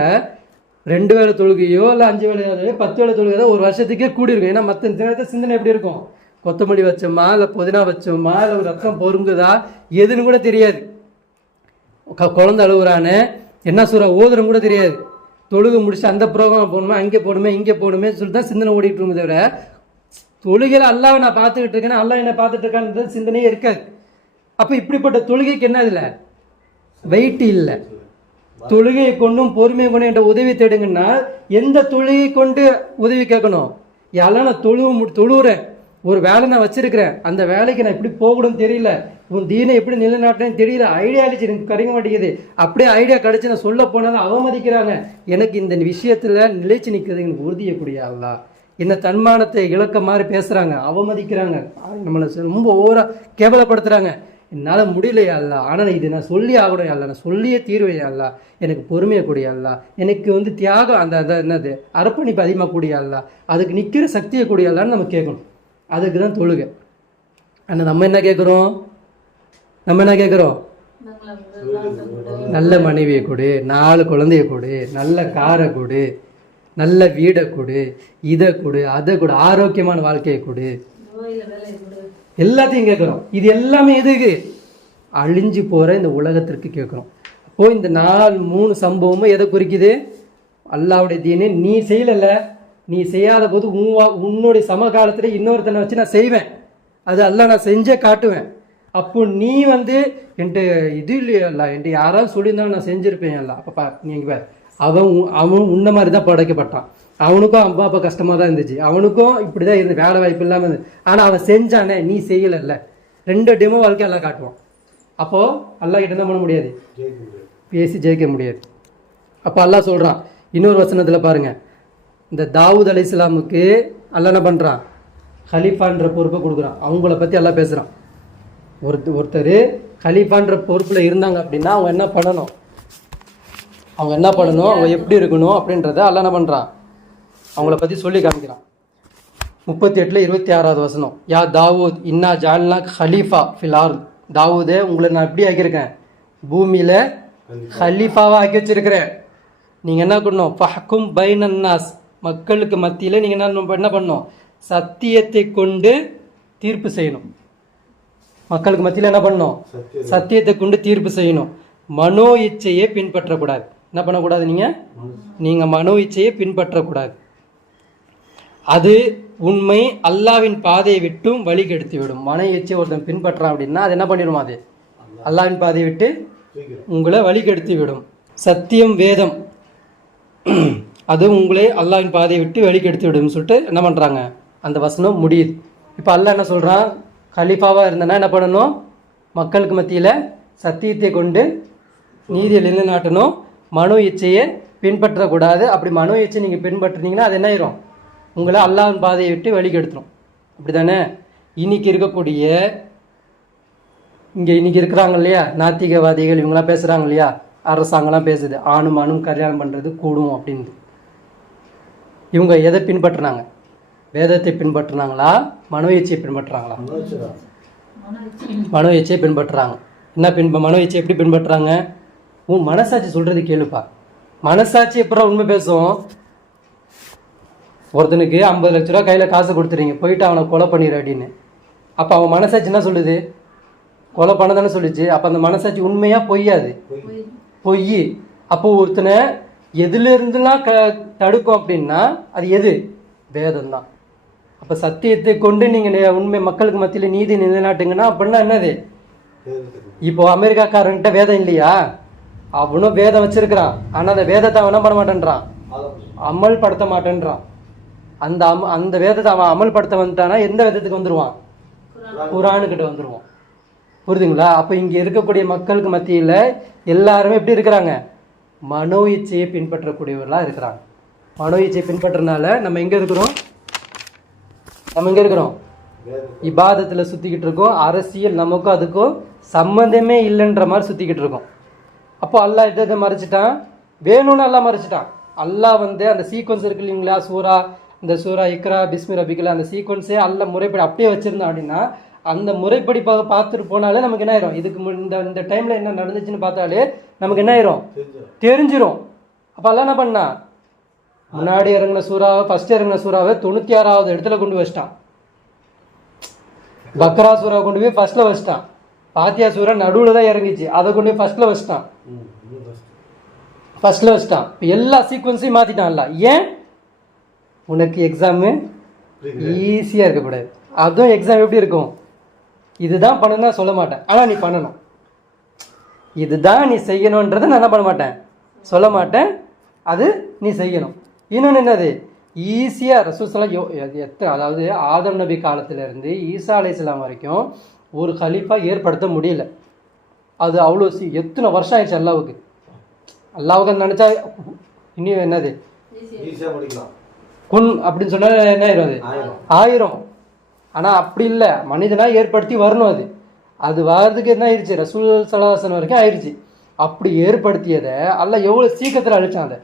2 வேளை தொழுகையோ இல்லை 5 வேளை 10 வேளை தொழுகை தான் ஒரு வருஷத்துக்கே கூடியிருக்கும். ஏன்னா மற்ற நேரத்தில் சிந்தனை எப்படி இருக்கும்? கொத்தமல்லி வச்சோமா, இல்லை புதினா வச்சோமா, இல்லை ஒரு ரத்தம் பொறுங்குதா, எதுன்னு கூட தெரியாது. குழந்தை அழுகுறானே என்ன சூறா ஓதுறன்னு கூட தெரியாது. தொழுகை முடிச்சு அந்த ப்ரோக்ராம் போகணுமா, அங்கே போகணுமே, இங்கே போகணுமே சொல்லிட்டு தான் சிந்தனை ஓடிட்டு இருக்கும். தவிர தொழுகையில் அல்லாஹ் நான் பார்த்துக்கிட்டு இருக்கேன், அல்லாஹ் என்ன பார்த்துட்டு இருக்கான்னு சிந்தனையே இருக்காது. அப்போ இப்படிப்பட்ட தொழுகைக்கு என்ன இல்லை, வெயிட் இல்லை. தொழுகையை கொண்டும் பொறுமையை கொண்டு என்ற உதவி தேடுங்கன்னா எந்த தொழுகை கொண்டு உதவி கேட்கணும்? யாரெல்லாம் நான் தொழுவுறேன், ஒரு வேலை நான் வச்சிருக்கிறேன், அந்த வேலைக்கு நான் எப்படி போகணும்னு தெரியல, உன் தீனை எப்படி நிலைநாட்டுறேன்னு தெரியல, ஐடியா அழிச்சு எனக்கு கிடைக்க மாட்டேங்குது. அப்படியே ஐடியா கிடைச்சி நான் சொல்ல போனாலும் அவமதிக்கிறாங்க. எனக்கு இந்த விஷயத்துல நிலைச்சு நிற்கிறது எனக்கு உறுதியக்கூடிய அல்லா. என்ன தன்மானத்தை இழக்க மாதிரி பேசுறாங்க, அவமதிக்கிறாங்க, நம்மளை ரொம்ப ஓவரா கேவலப்படுத்துறாங்க. என்னால் முடியலையா அல்ல, ஆனால் இது நான் சொல்லி ஆகணும் அல்ல, நான் சொல்லியே தீர்வையா அல்ல, எனக்கு பொறுமையை கூடிய அல்ல, எனக்கு தியாகம் அந்த என்னது அர்ப்பணிப்பு அதிகமாக கூடிய அல்ல, அதுக்கு நிற்கிற சக்தியை கூடிய அல்லான்னு நம்ம கேட்கணும். அதுக்கு தான் தொழுகை. ஆனால் நம்ம என்ன கேட்குறோம்? நல்ல மனைவியை கொடு, 4 குழந்தைய கொடு, நல்ல காரை கொடு, நல்ல வீடை கொடு, இதை கொடு, அதை கொடு, ஆரோக்கியமான வாழ்க்கையை கொடு, எல்லாத்தையும் கேட்குறோம். இது எல்லாமே எதுக்கு? அழிஞ்சு போகிற இந்த உலகத்திற்கு கேட்குறோம். அப்போது இந்த 3 சம்பவமும் எதை குறிக்குது? அல்லாஹ்வுடைய தீனை நீ செய்யலை, நீ செய்யாத போது உன்னுடைய சமகாலத்தில் இன்னொருத்தனை வச்சு நான் செய்வேன், அது அல்லாஹ் நான் செஞ்சே காட்டுவேன். அப்போ நீ வந்து என்கிட்ட இது இல்லையல்ல, என்கிட்ட யாராவது சொல்லியிருந்தாலும் நான் செஞ்சுருப்பேன் அல்ல. அப்போ நீங்கள் அவன் உன்ன மாதிரி தான் படைக்கப்பட்டான். அவனுக்கும் அம்மா அப்பா கஷ்டமாக தான் இருந்துச்சு, அவனுக்கும் இப்படி தான் இருந்து வேலை வாய்ப்பு இல்லாமல் இருந்தது. ஆனால் அவன் செஞ்சானே, நீ செய்யலைல்ல. 2 டெமோ வாழ்க்கை எல்லாம் காட்டுவான். அப்போது அல்லாஹ் கிட்ட என்ன பண்ண முடியாது, பேசி ஜெயிக்க முடியாது. அப்போ அல்லாஹ் சொல்கிறான் இன்னொரு வசனத்தில் பாருங்கள், இந்த தாவூத் அலைஹிஸ்ஸலாமுக்கு அல்லாஹ் என்ன பண்ணுறான், கலீஃபான்ற பொறுப்பை கொடுக்குறான். அவங்கள பற்றி எல்லாம் பேசுகிறான். ஒருத்தர் கலீஃபான்ற பொறுப்பில் இருந்தாங்க அப்படின்னா அவங்க என்ன பண்ணணும், அவங்க எப்படி இருக்கணும் அப்படின்றத அல்லாஹ் என்ன பண்ணுறான், அவங்கள பற்றி சொல்லி காமிக்கிறான். 38 26வது வசனம், யா தாவூத் இன்னா ஜால்னா ஹலீஃபா ஃபில் ஆர்த். தாவூதே, உங்களை நான் எப்படி ஆக்கியிருக்கேன், பூமியில் ஹலீஃபாவாக ஆக்கி வச்சிருக்கிறேன். நீங்கள் என்ன பண்ணணும், ஃபஹ்கும் பைனன்னாஸ், மக்களுக்கு மத்தியில் நீங்கள் என்ன பண்ணணும், சத்தியத்தை கொண்டு தீர்ப்பு செய்யணும். மக்களுக்கு மத்தியில் என்ன பண்ணணும், சத்தியத்தை கொண்டு தீர்ப்பு செய்யணும். மனோ இச்சையை பின்பற்றக்கூடாது. என்ன பண்ணக்கூடாது, நீங்கள் மனோ இச்சையை பின்பற்றக்கூடாது. அது உண்மை அல்லாவின் பாதையை விட்டும் வழி கெடுத்து விடும். மன இச்சை ஒருத்தன் பின்பற்றான் அப்படின்னா அது என்ன பண்ணிடுமா, அது அல்லாவின் பாதையை விட்டு உங்களை வழி கெடுத்து விடும். சத்தியம் வேதம் அது உங்களை அல்லாவின் பாதையை விட்டு வழி கெடுத்து விடும் சொல்லிட்டு என்ன பண்ணுறாங்க, அந்த வசனம் முடியுது. இப்போ அல்லாஹ் என்ன சொல்கிறான், கலீஃபாவாக இருந்தனா என்ன பண்ணணும், மக்களுக்கு மத்தியில் சத்தியத்தை கொண்டு நீதியை நிலைநாட்டணும். மனோ இச்சையை பின்பற்றக்கூடாது. அப்படி மனோ இச்சை நீங்கள் பின்பற்றினீங்கன்னா அது என்ன ஆயிரும், உங்களை அல்லாஹ்வின் பாதையை விட்டு வழி கெடுத்துரும். அப்படி தானே இன்னைக்கு இருக்கக்கூடிய இன்னைக்கு இருக்கிறாங்க இல்லையா நாத்திகவாதிகள், இவங்களாம் பேசுகிறாங்க இல்லையா, அரசாங்கம்லாம் பேசுது ஆணும் கல்யாணம் பண்ணுறது கூடும் அப்படின்னு. இவங்க எதை பின்பற்றினாங்க, வேதத்தை பின்பற்றினாங்களா, மனோ இச்சையை பின்பற்றுறாங்களா? மனோ இச்சையை பின்பற்றுறாங்க. என்ன மனோ இச்சை எப்படி பின்பற்றுறாங்க, உன் மனசாட்சி சொல்றது கேளுப்பா. மனசாட்சி எப்பறம் உண்மை பேசும். ஒருத்தனுக்கு 50 லட்ச ரூபா கையில் காசு கொடுத்துறீங்க, போயிட்டு அவனை கொலை பண்ணிடு அப்படின்னு. அப்போ அவன் மனசாட்சி என்ன சொல்லுது, கொலை பண்ண தானே சொல்லிச்சு. அப்போ அந்த மனசாட்சி உண்மையா பொய்யாது, பொய். அப்போ ஒருத்தனை எதுல இருந்துலாம் தடுக்கும் அப்படின்னா அது எது, வேதம் தான். அப்போ சத்தியத்தை கொண்டு நீங்கள் உண்மை மக்களுக்கு மத்தியில் நீதி நிலைநாட்டுங்கன்னா அப்படின்னா என்னது. இப்போ அமெரிக்காக்காரன்கிட்ட வேதம் இல்லையா, அவனும் வேதம் வச்சிருக்கிறான். ஆனால் அந்த வேதத்தை அவன் என்ன பண்ண மாட்டேன்றான், அமல்படுத்த மாட்டேன்றான். அந்த வேதத்தை அவன் அமல்படுத்த வந்துட்டானா எந்த வேதத்துக்கு வந்துடுவான், குர்ஆனுக்கிட்ட வந்துடுவான். புரியுதுங்களா? அப்போ இங்கே இருக்கக்கூடிய மக்களுக்கு மத்தியில் எல்லாருமே எப்படி இருக்கிறாங்க, மனோ இச்சையை பின்பற்றக்கூடியவர்களாக இருக்கிறாங்க. மனோ இச்சையை பின்பற்றனால நம்ம எங்கே இருக்கிறோம், இபாதத்தில் சுற்றிக்கிட்டு இருக்கோம். அரசியல் நமக்கும் அதுக்கும் சம்மந்தமே இல்லைன்ற மாதிரி சுற்றிக்கிட்டு இருக்கோம். அப்போ அல்லாஹ் இதை மறைச்சிட்டான், வேணும்னு அல்லாஹ் மறைச்சிட்டான். அல்லாஹ் வந்து அந்த சீக்வன்ஸ் இருக்கு இல்லைங்களா, இந்த சூரா இக்ரா பிஸ்மி ரபிக்கலா, அந்த சீக்வன்ஸே அல்லாஹ் முறைப்படி அப்படியே வச்சிருந்தான் அப்படின்னா அந்த முறைப்படி பார்த்துட்டு போனாலே நமக்கு என்ன ஆயிரும், இதுக்கு இந்த டைம்ல என்ன நடந்துச்சுன்னு பார்த்தாலே நமக்கு என்ன ஆயிரும், தெரிஞ்சிரும். அப்போ அல்லாஹ் என்ன பண்ணா, முன்னாடி இறங்கின சூறாவை, ஃபர்ஸ்ட் இறங்கின சூறாவை 96வது இடத்துல கொண்டு வச்சிட்டான். பக்ரா சூறா கொண்டு போய் ஃபர்ஸ்ட்ல வச்சிட்டான். பாத்தியா சூறா நடுவில் தான் இறங்கிச்சு, அதை கொண்டு போய் ஃபர்ஸ்ட்ல வச்சிட்டான். இப்போ எல்லா சீக்வன்ஸையும் மாத்திட்டான்ல. ஏன், உனக்கு எக்ஸாமு ஈஸியாக இருக்கக்கூடாது. அதுவும் எக்ஸாம் எப்படி இருக்கும், இதுதான் பண்ணணும் சொல்ல மாட்டேன், ஆனால் நீ பண்ணணும். இதுதான் நீ செய்யணுன்றதை நான் என்ன பண்ண மாட்டேன், சொல்ல மாட்டேன், அது நீ செய்யணும். இன்னொன்று என்னது, ஈஸியாக ரசூலுல்லாஹ் அதாவது ஆதம் நபி காலத்திலேருந்து ஈசா அலைஹிஸ்ஸலாம் வரைக்கும் ஒரு கலீஃபா ஏற்படுத்த முடியல. அது அவ்வளோ எத்தனை வருஷம் ஆயிடுச்சு அல்லாவுக்கு. அல்லாவுக்கு நினச்சா இன்னும் என்னது குன் அப்படின்னு சொன்னால் என்ன ஆயிரும், அது ஆயிரும். ஆனால் அப்படி இல்லை, மனிதனாக ஏற்படுத்தி வரணும். அது வர்றதுக்கு என்ன ஆயிடுச்சு, ரசூல் ஸல்லல்லாஹு அலைஹி வஸல்லம் வரைக்கும் ஆயிடுச்சு. அப்படி ஏற்படுத்தியதை அல்லாஹ் எவ்வளோ சீக்கிரத்தில் அழிச்சான். அதை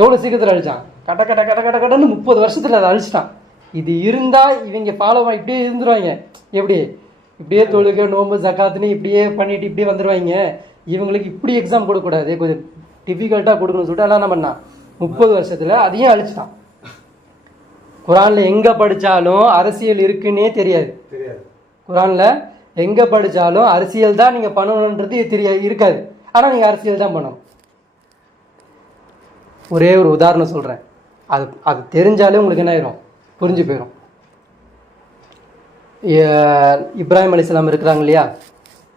எவ்வளோ சீக்கிரத்தில் அழிச்சான், கட்ட கட்ட கட்ட கட்ட கட்டன்னு 30 வருஷத்தில் அதை அழிச்சிட்டான். இது இருந்தால் இவங்க ஃபாலோ இப்படியே இருந்துருவாங்க. இப்படியே தொழுகை நோம்பு ஜக்காத்துன்னு இப்படியே பண்ணிட்டு இப்படியே வந்துடுவாங்க. இவங்களுக்கு இப்படி எக்ஸாம் கொடுக்கக்கூடாது, கொஞ்சம் டிஃபிகல்ட்டாக கொடுக்கணும்னு சொல்லிட்டு எல்லாம் என்ன பண்ணான், 30 வருஷத்தில் அதையும் அழிச்சிட்டான். குரானில் எங்கே படித்தாலும் அரசியல் இருக்குன்னே தெரியாது. குரானில் எங்கே படித்தாலும் அரசியல் தான் நீங்கள் பண்ணணுன்றது இருக்காது. ஆனால் நீங்கள் அரசியல் தான் பண்ணணும். ஒரே ஒரு உதாரணம் சொல்கிறேன், அது தெரிஞ்சாலே உங்களுக்கு என்ன ஆயிரும், புரிஞ்சு போயிடும். இப்ராஹிம் அலைஹிஸ்ஸலாம் இருக்கிறாங்க இல்லையா,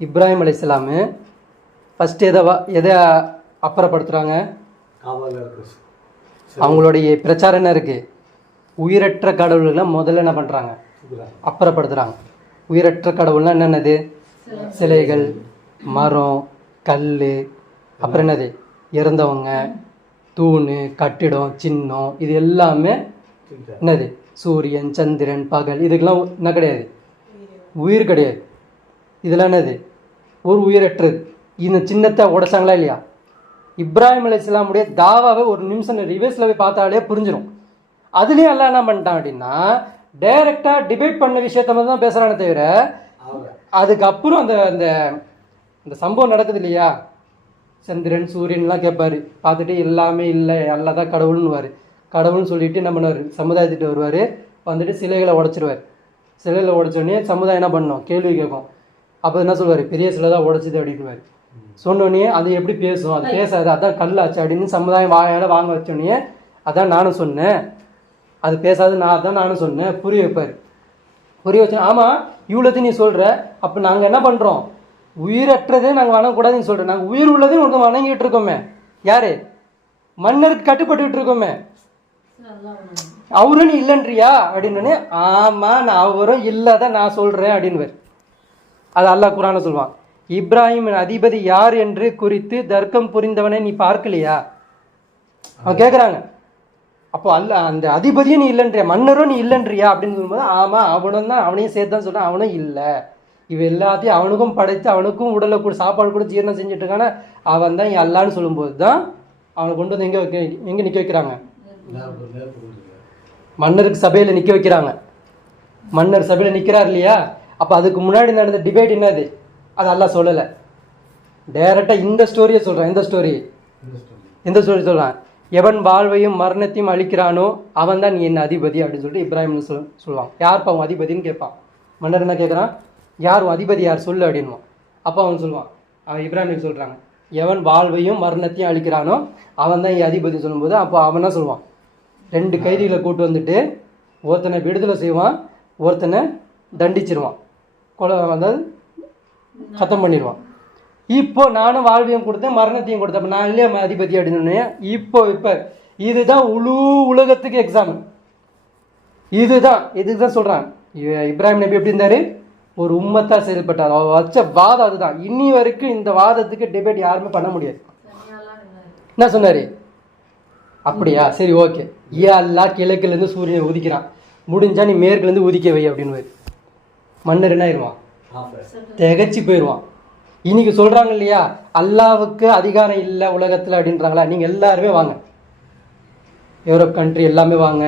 இப்ராஹிம் அலைஹிஸ்ஸலாமு ஃபஸ்ட்டு எதை அப்புறப்படுத்துகிறாங்க? அவங்களுடைய பிரச்சாரம் என்ன இருக்குது? உயிரற்ற கடவுள்களை முதல்ல என்ன பண்ணுறாங்க? அப்புறப்படுத்துகிறாங்க. உயிரற்ற கடவுள்னால் என்னென்னது? சிலைகள், மரம், கல், அப்புறம் என்னது, இறந்தவங்க, தூண், கட்டிடம், சின்னம், இது எல்லாமே என்னது? சூரியன், சந்திரன், பகல், இதுக்கெல்லாம் என்ன கிடையாது? உயிர் கிடையாது. இதெல்லாம் என்னது? ஒரு உயிரற்றது. இந்த சின்னத்தை உடைச்சாங்களா இல்லையா? இப்ராஹிம் அலைஹிஸ்ஸலாமுடைய தாவாவை ஒரு நிமிஷம் ரிவர்ஸில் போய் பார்த்தாலே புரிஞ்சிடும். அதுலேயும் எல்லாம் என்ன பண்ணிட்டான் அப்படின்னா, டைரெக்டாக டிபேட் பண்ண விஷயத்த மாதிரி தான் பேசுகிறானே தவிர, அதுக்கப்புறம் அந்த அந்த அந்த சம்பவம் நடக்குது இல்லையா, சந்திரன் சூரியன்லாம் கேட்பாரு, பார்த்துட்டு எல்லாமே இல்லை, எல்லாம் தான் கடவுள்னுவார். கடவுள்னு சொல்லிட்டு என்ன பண்ணுவார்? சமுதாயத்திட்டு வருவார், வந்துட்டு சிலைகளை உடச்சிருவார். சிலைகளை உடச்சோடனே சமுதாயம் என்ன பண்ணணும்? கேள்வி கேட்கும். அப்போ என்ன சொல்லுவார்? பெரிய சிலை தான் உடச்சிது அப்படின்னுவார். சொன்னோடனே அது எப்படி பேசும்? அது பேசாது, அதான் கல்லாச்சு அப்படின்னு சமுதாயம் வாயால் வாங்க வச்சோடனே, அதான் நானும் சொன்னேன், அது பேசாது, நானும் சொன்னேன், புரிய வைப்பார். புரிய வச்சேன். ஆமாம், இவ்வளோத்தையும் நீ சொல்கிற, அப்போ நாங்கள் என்ன பண்ணுறோம்? உயிரற்றதே நாங்கள் வணங்கக்கூடாதுன்னு சொல்கிறோம். நாங்கள் உயிர் உள்ளதையும் ஒன்று வணங்கிட்டு இருக்கோமே. யார்? மன்னருக்கு கட்டுப்பட்டு இருக்கோமே. அவரும் நீ இல்லைன்றியா அப்படின்னு. ஆமாம், நான் அவரும் இல்லைதான் நான் சொல்கிறேன் அப்படின்வர். அது அல்லாஹ் குர்ஆன்ல சொல்லுவான், இப்ராஹிமின் அதிபதி யார் என்று குறித்து தர்க்கம் புரிந்தவனை நீ பார்க்கலையா? அவன் கேட்குறாங்க. அப்போ அந்த அதிபதியும் நீ இல்லைன்றியா, மன்னரும் நீ இல்லைன்றியா அப்படின்னு சொல்லும்போது, ஆமாம் அவனும் தான், அவனையும் சேர்த்து தான் சொல்கிறேன், அவனும் இல்லை, இவ எல்லாத்தையும் அவனுக்கும் படைத்து அவனுக்கும் உடலை கூட சாப்பாடு கூட ஜீரணம் செஞ்சுட்டு இருக்கான அவன் தான் அல்லான்னு சொல்லும்போது தான் அவனை கொண்டு வந்து எங்கே நிற்க வைக்கிறாங்க? மன்னருக்கு சபையில் நிற்க வைக்கிறாங்க. மன்னர் சபையில் நிற்கிறார் இல்லையா? அப்போ அதுக்கு முன்னாடி நடந்த டிபேட் என்னது? அது அல்லாஹ் சொல்லலை. டைரெக்டாக இந்த ஸ்டோரியை சொல்கிறான். எந்த ஸ்டோரி சொல்கிறான்? எவன் வாழ்வையும் மரணத்தையும் அழிக்கிறானோ அவன் தான் நீ என்ன அதிபதி அப்படின்னு சொல்லிட்டு இப்ராஹிம் சொல்லுவான். யார்ப்பா அவன் அதிபதினு கேட்பான். மன்னர் என்ன கேட்குறான்? யார் அதிபதி, யார் சொல்லு அப்படின்வான். அப்போ அவன் சொல்லுவான், அவன் இப்ராஹிம் சொல்கிறாங்க, எவன் வாழ்வையும் மரணத்தையும் அழிக்கிறானோ அவன் தான் என் அதிபதி சொல்லும்போது, அப்போ அவன் தான் சொல்லுவான், 2 கைதிகளை கூட்டு வந்துட்டு ஒருத்தனை விடுதலை செய்வான், ஒருத்தனை தண்டிச்சிருவான், கொலை அதாவது கத்தம் பண்ணிடுவான். இப்போ நானும் வாழ்வையும் கொடுத்தேன் மரணத்தையும் கொடுத்தேன், அப்போ நான் இல்லையா அதிபதி அப்படின்னு. இப்போ இதுதான் உலகத்துக்கு எக்ஸாம்பிள். இதுக்கு தான் சொல்கிறான். இப்ராஹிம் நபி எப்படி இருந்தார்? ஒரு உம்மத்தா செயல்பட்டார். அவர் வச்ச வாதம் அதுதான். இன்னி வரைக்கும் இந்த வாதத்துக்கு டிபேட் யாருமே பண்ண முடியாது. என்ன சொன்னார்? அப்படியா, சரி ஓகே, அல்லாஹ் கிழக்குலேருந்து சூரியனை உதிக்கிறான், முடிஞ்சா நீ மேற்குலேருந்து உதிக்க வை அப்படின்னு. மன்னர் என்ன ஆயிடுவான்? திகச்சு போயிடுவான். இன்னைக்கு சொல்கிறாங்க இல்லையா, அல்லாவுக்கு அதிகாரம் இல்லை உலகத்தில் அப்படின்றாங்களா? நீங்கள் எல்லாருமே வாங்க, யூரோப் கண்ட்ரி எல்லாமே வாங்க,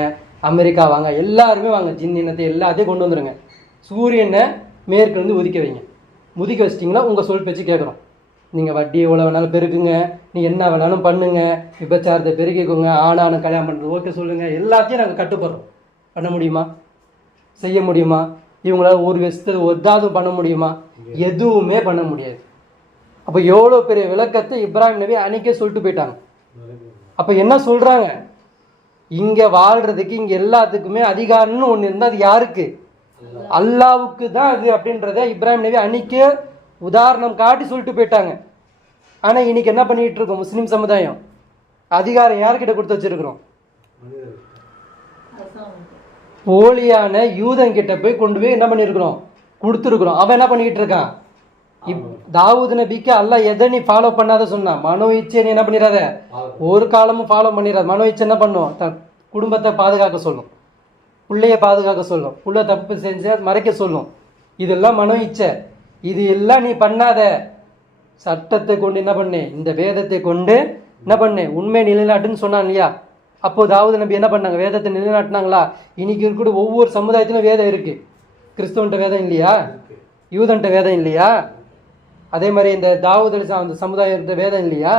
அமெரிக்கா வாங்க, எல்லாருமே வாங்க, ஜின் இனத்தை எல்லாத்தையும் கொண்டு வந்துடுங்க, சூரியனை மேற்குலேருந்து உதிக்க வைங்க. உதிக்க வச்சிட்டிங்களா உங்கள் சொல் பேச்சு கேட்குறோம். நீங்கள் வட்டி எவ்வளோ வேணாலும் பெருக்குங்க, நீ என்ன வேணாலும் பண்ணுங்க, விபச்சாரத்தை பெருக்கிக்கோங்க, ஆணானு கல்யாணம் பண்ணுறது ஓகே சொல்லுங்கள், எல்லாத்தையும் நாங்கள் கட்டுப்படுறோம். பண்ண முடியுமா? செய்ய முடியுமா? இவங்களால ஒரு வருஷத்தில் ஒதாவது பண்ண முடியுமா? எதுவுமே பண்ண முடியாது. அப்போ எவ்வளோ பெரிய விளக்கத்தை இப்ராஹிம் நபி அன்னைக்கே சொல்லிட்டு போயிட்டாங்க. அப்போ என்ன சொல்கிறாங்க? இங்கே வாழ்கிறதுக்கு இங்கே எல்லாத்துக்குமே அதிகாரம்னு ஒன்று இருந்தால் அது யாருக்கு? அல்லாவுக்கு தான் அது அப்படின்றத இப்ராஹிம் நபி அன்னைக்கே உதாரணம் காட்டி சொல்லிட்டு போயிட்டாங்க. ஆனால் இன்னைக்கு என்ன பண்ணிட்டு இருக்கோம்? முஸ்லீம் சமுதாயம் அதிகாரம் யார்கிட்ட கொடுத்து வச்சிருக்கிறோம்? போலியான யூதன் கிட்ட போய் கொண்டு போய் என்ன பண்ணிருக்கிறோம்? கொடுத்துருக்குறோம். அவன் என்ன பண்ணிக்கிட்டு இருக்கான்? தாவூத் நபிக்கு அல்லாஹ் எதை நீ ஃபாலோ பண்ணாத சொன்னான், மனோ இச்சை நீ என்ன பண்ணிடாத, ஒரு காலமும் ஃபாலோ பண்ணிடாத. மனோ இச்சை என்ன பண்ணும்? தன் குடும்பத்தை பாதுகாக்க சொல்லும், பிள்ளைய பாதுகாக்க சொல்லும், புள்ள தப்பு செஞ்சு மறைக்க சொல்லும். இதெல்லாம் மனோ இச்சை. இது எல்லாம் நீ பண்ணாத. சட்டத்தை கொண்டு என்ன பண்ணு, இந்த வேதத்தை கொண்டு என்ன பண்ணு, உண்மை நிலைநாட்டுன்னு சொன்னான் இல்லையா? அப்போ தாவூத் நபி என்ன பண்ணாங்க? வேதத்தை நிலைநாட்டினாங்களா? இன்னைக்கு இருக்கிற ஒவ்வொரு சமுதாயத்திலும் வேதம் இருக்கு. கிறிஸ்தவன்ட்ட வேதம் இல்லையா? யூதன்ட்ட வேதம் இல்லையா? அதே மாதிரி இந்த தாவூத் அந்த சமுதாயத்த வேதம் இல்லையா?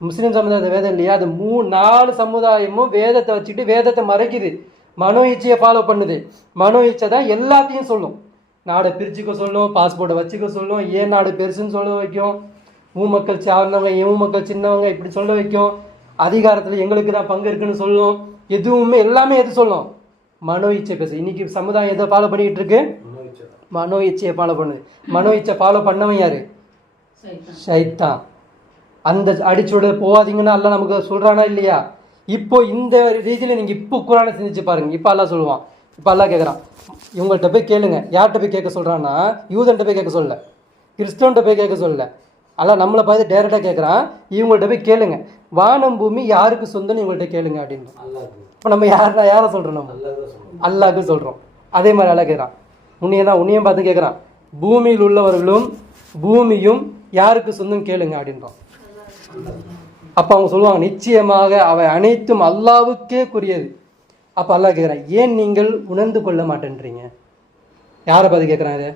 முஸ்லீம் சமுதாயத்தை வேதம் இல்லையா? அது 3-4 சமுதாயமும் வேதத்தை வச்சுக்கிட்டு வேதத்தை மறைக்குது, மனோ இச்சையை ஃபாலோ பண்ணுது. மனோ இச்சை தான் எல்லாத்தையும் சொல்லும். நாடை பிரிச்சுக்க சொல்லும், பாஸ்போர்ட்டை வச்சுக்க சொல்லும், ஏன் நாடு பெருசுன்னு சொல்ல வைக்கும், ஊமக்கள் சார்ந்தவங்க ஊமக்கள் சின்னவங்க இப்படி சொல்ல வைக்கும், அதிகாரத்தில் எங்களுக்கு தான் பங்கு இருக்குன்னு சொல்லும். எதுவுமே எல்லாமே எது சொல்லும்? மனோ இச்சை பேசு. இன்னைக்கு சமுதாயம் எதை ஃபாலோ பண்ணிக்கிட்டு இருக்கு? மனோ இச்சையை ஃபாலோ பண்ணுது. மனோ இச்சை ஃபாலோ பண்ணவன் யாரு? ஷைத்தான். அந்த அடிச்சுட போகாதீங்கன்னா அல்லாஹ் நமக்கு சொல்றானா இல்லையா? இப்போ இந்த ரீதியில் நீங்கள் இப்போ குரானை சிந்திச்சு பாருங்க. இப்போ அல்லாஹ் சொல்லுவான். இப்போ அல்லாஹ் கேட்குறான், இவங்கள்ட்ட போய் கேளுங்க. யார்கிட்ட போய் கேட்க சொல்கிறான்னா, யூதன்ட்ட போய் கேட்க சொல்லல, கிறிஸ்தவன்ட்ட போய் கேட்க சொல்லல. அல்லாஹ் நம்மளை பார்த்து டேரெக்டாக கேட்குறான், இவங்கள்ட்ட போய் கேளுங்க, வானம் பூமி யாருக்கு சொந்தம்னு இவங்கள்ட்ட கேளுங்க அப்படின்னு. இப்போ நம்ம யாரை சொல்கிறோம்? நம்ம அல்லாஹ்க்கு சொல்கிறோம். அதே மாதிரி அல்லாஹ் கேட்குறான், உன்னையும் பார்த்து கேட்குறான், பூமியில் உள்ளவர்களும் பூமியும் யாருக்கு சொந்தம் கேளுங்க அப்படின்றோம். அப்போ அவங்க சொல்லுவாங்க, நிச்சயமாக அவை அனைத்தும் அல்லாஹ்வுக்கே குறியது. அப்போ அல்லாஹ் கேட்குறான், ஏன் நீங்கள் உணர்ந்து கொள்ள மாட்டேன்றீங்க? யாரை பார்த்து கேட்குறான்? இது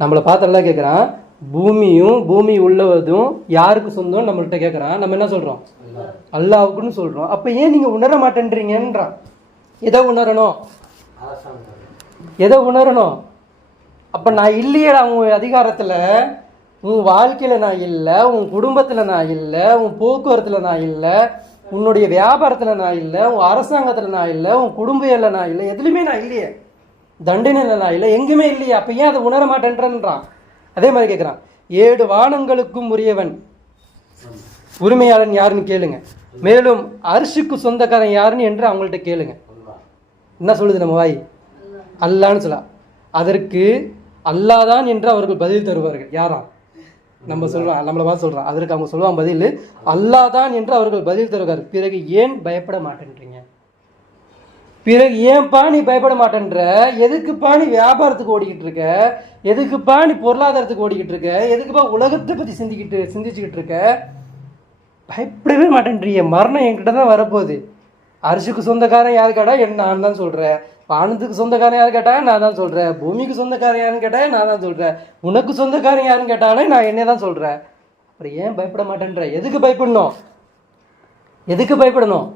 நம்மளை பார்த்து அல்லாஹ் கேட்குறான், பூமியும் பூமி உள்ளவதும் யாருக்கு சொந்தம் நம்மள்கிட்ட கேட்குறான். நம்ம என்ன சொல்கிறோம்? அல்லாஹ்வுக்குன்னு சொல்கிறோம். அப்போ ஏன் நீங்கள் உணர மாட்டேன்றீங்கன்றான். எதை உணரணும்? எதை உணரணும்? அப்போ நான் இல்லையே அவங்க அதிகாரத்தில், உன் வாழ்க்கையில் நான் இல்லை, உன் குடும்பத்தில் நான் இல்லை, உன் போக்குவரத்தில் நான் இல்லை, உன்னுடைய வியாபாரத்தில் நான் இல்லை, உன் அரசாங்கத்தில் நான் இல்லை, உன் குடும்பத்தில் நான் இல்லை, எதுலையுமே நான் இல்லையே, தண்டனையில் நான் இல்லை, எங்குமே இல்லையே. அப்போ ஏன் அதை உணர மாட்டேன்றன்றான். அதே மாதிரி கேட்குறான், 7 வானங்களுக்கும் உரியவன் உரிமையாளன் யாருன்னு கேளுங்க, மேலும் அரிசிக்கு சொந்தக்காரன் யாருன்னு என்று அவங்கள்ட்ட கேளுங்க. என்ன சொல்லுது நம்ம வாய்? அல்லான்னு சொல்ல. அதற்கு அல்லாதான் என்று அவர்கள் பதில் தருவார்கள். யாரா? நம்ம சொல்கிறோம், நம்மளை பார்த்து சொல்கிறோம். அதற்கு அவங்க சொல்லுவாங்க பதில், அல்லாதான் என்று அவர்கள் பதில் தருவார். பிறகு ஏன் பயப்பட மாட்டேன்றீங்க? பிறகு ஏன்பா நீ பயப்பட மாட்டேன்ற? எதுக்குப்பா நீ வியாபாரத்துக்கு ஓடிக்கிட்டு இருக்க? எதுக்குப்பா நீ பொருளாதாரத்துக்கு ஓடிக்கிட்டு இருக்க? எதுக்குப்பா உலகத்தை பற்றி சிந்திச்சுக்கிட்டு இருக்க? பயப்படவே மாட்டேன்றீங்க. மரணம் என்கிட்ட தான் வரப்போகுது. அரிசிக்கு சொந்தக்காரன் யாரு கேட்டா நான் தான் சொல்கிறேன், வானத்துக்கு சொந்தக்காரன் யாரு கேட்டா நான் தான் சொல்கிறேன், பூமிக்கு சொந்தக்காரன் யாருன்னு கேட்டா நான் தான் சொல்கிறேன், உனக்கு சொந்தக்காரன் யாருன்னு கேட்டானே நான் என்ன தான் சொல்கிறேன். அப்புறம் ஏன் பயப்பட மாட்டேன்ற? எதுக்கு பயப்படணும்? எதுக்கு பயப்படணும்?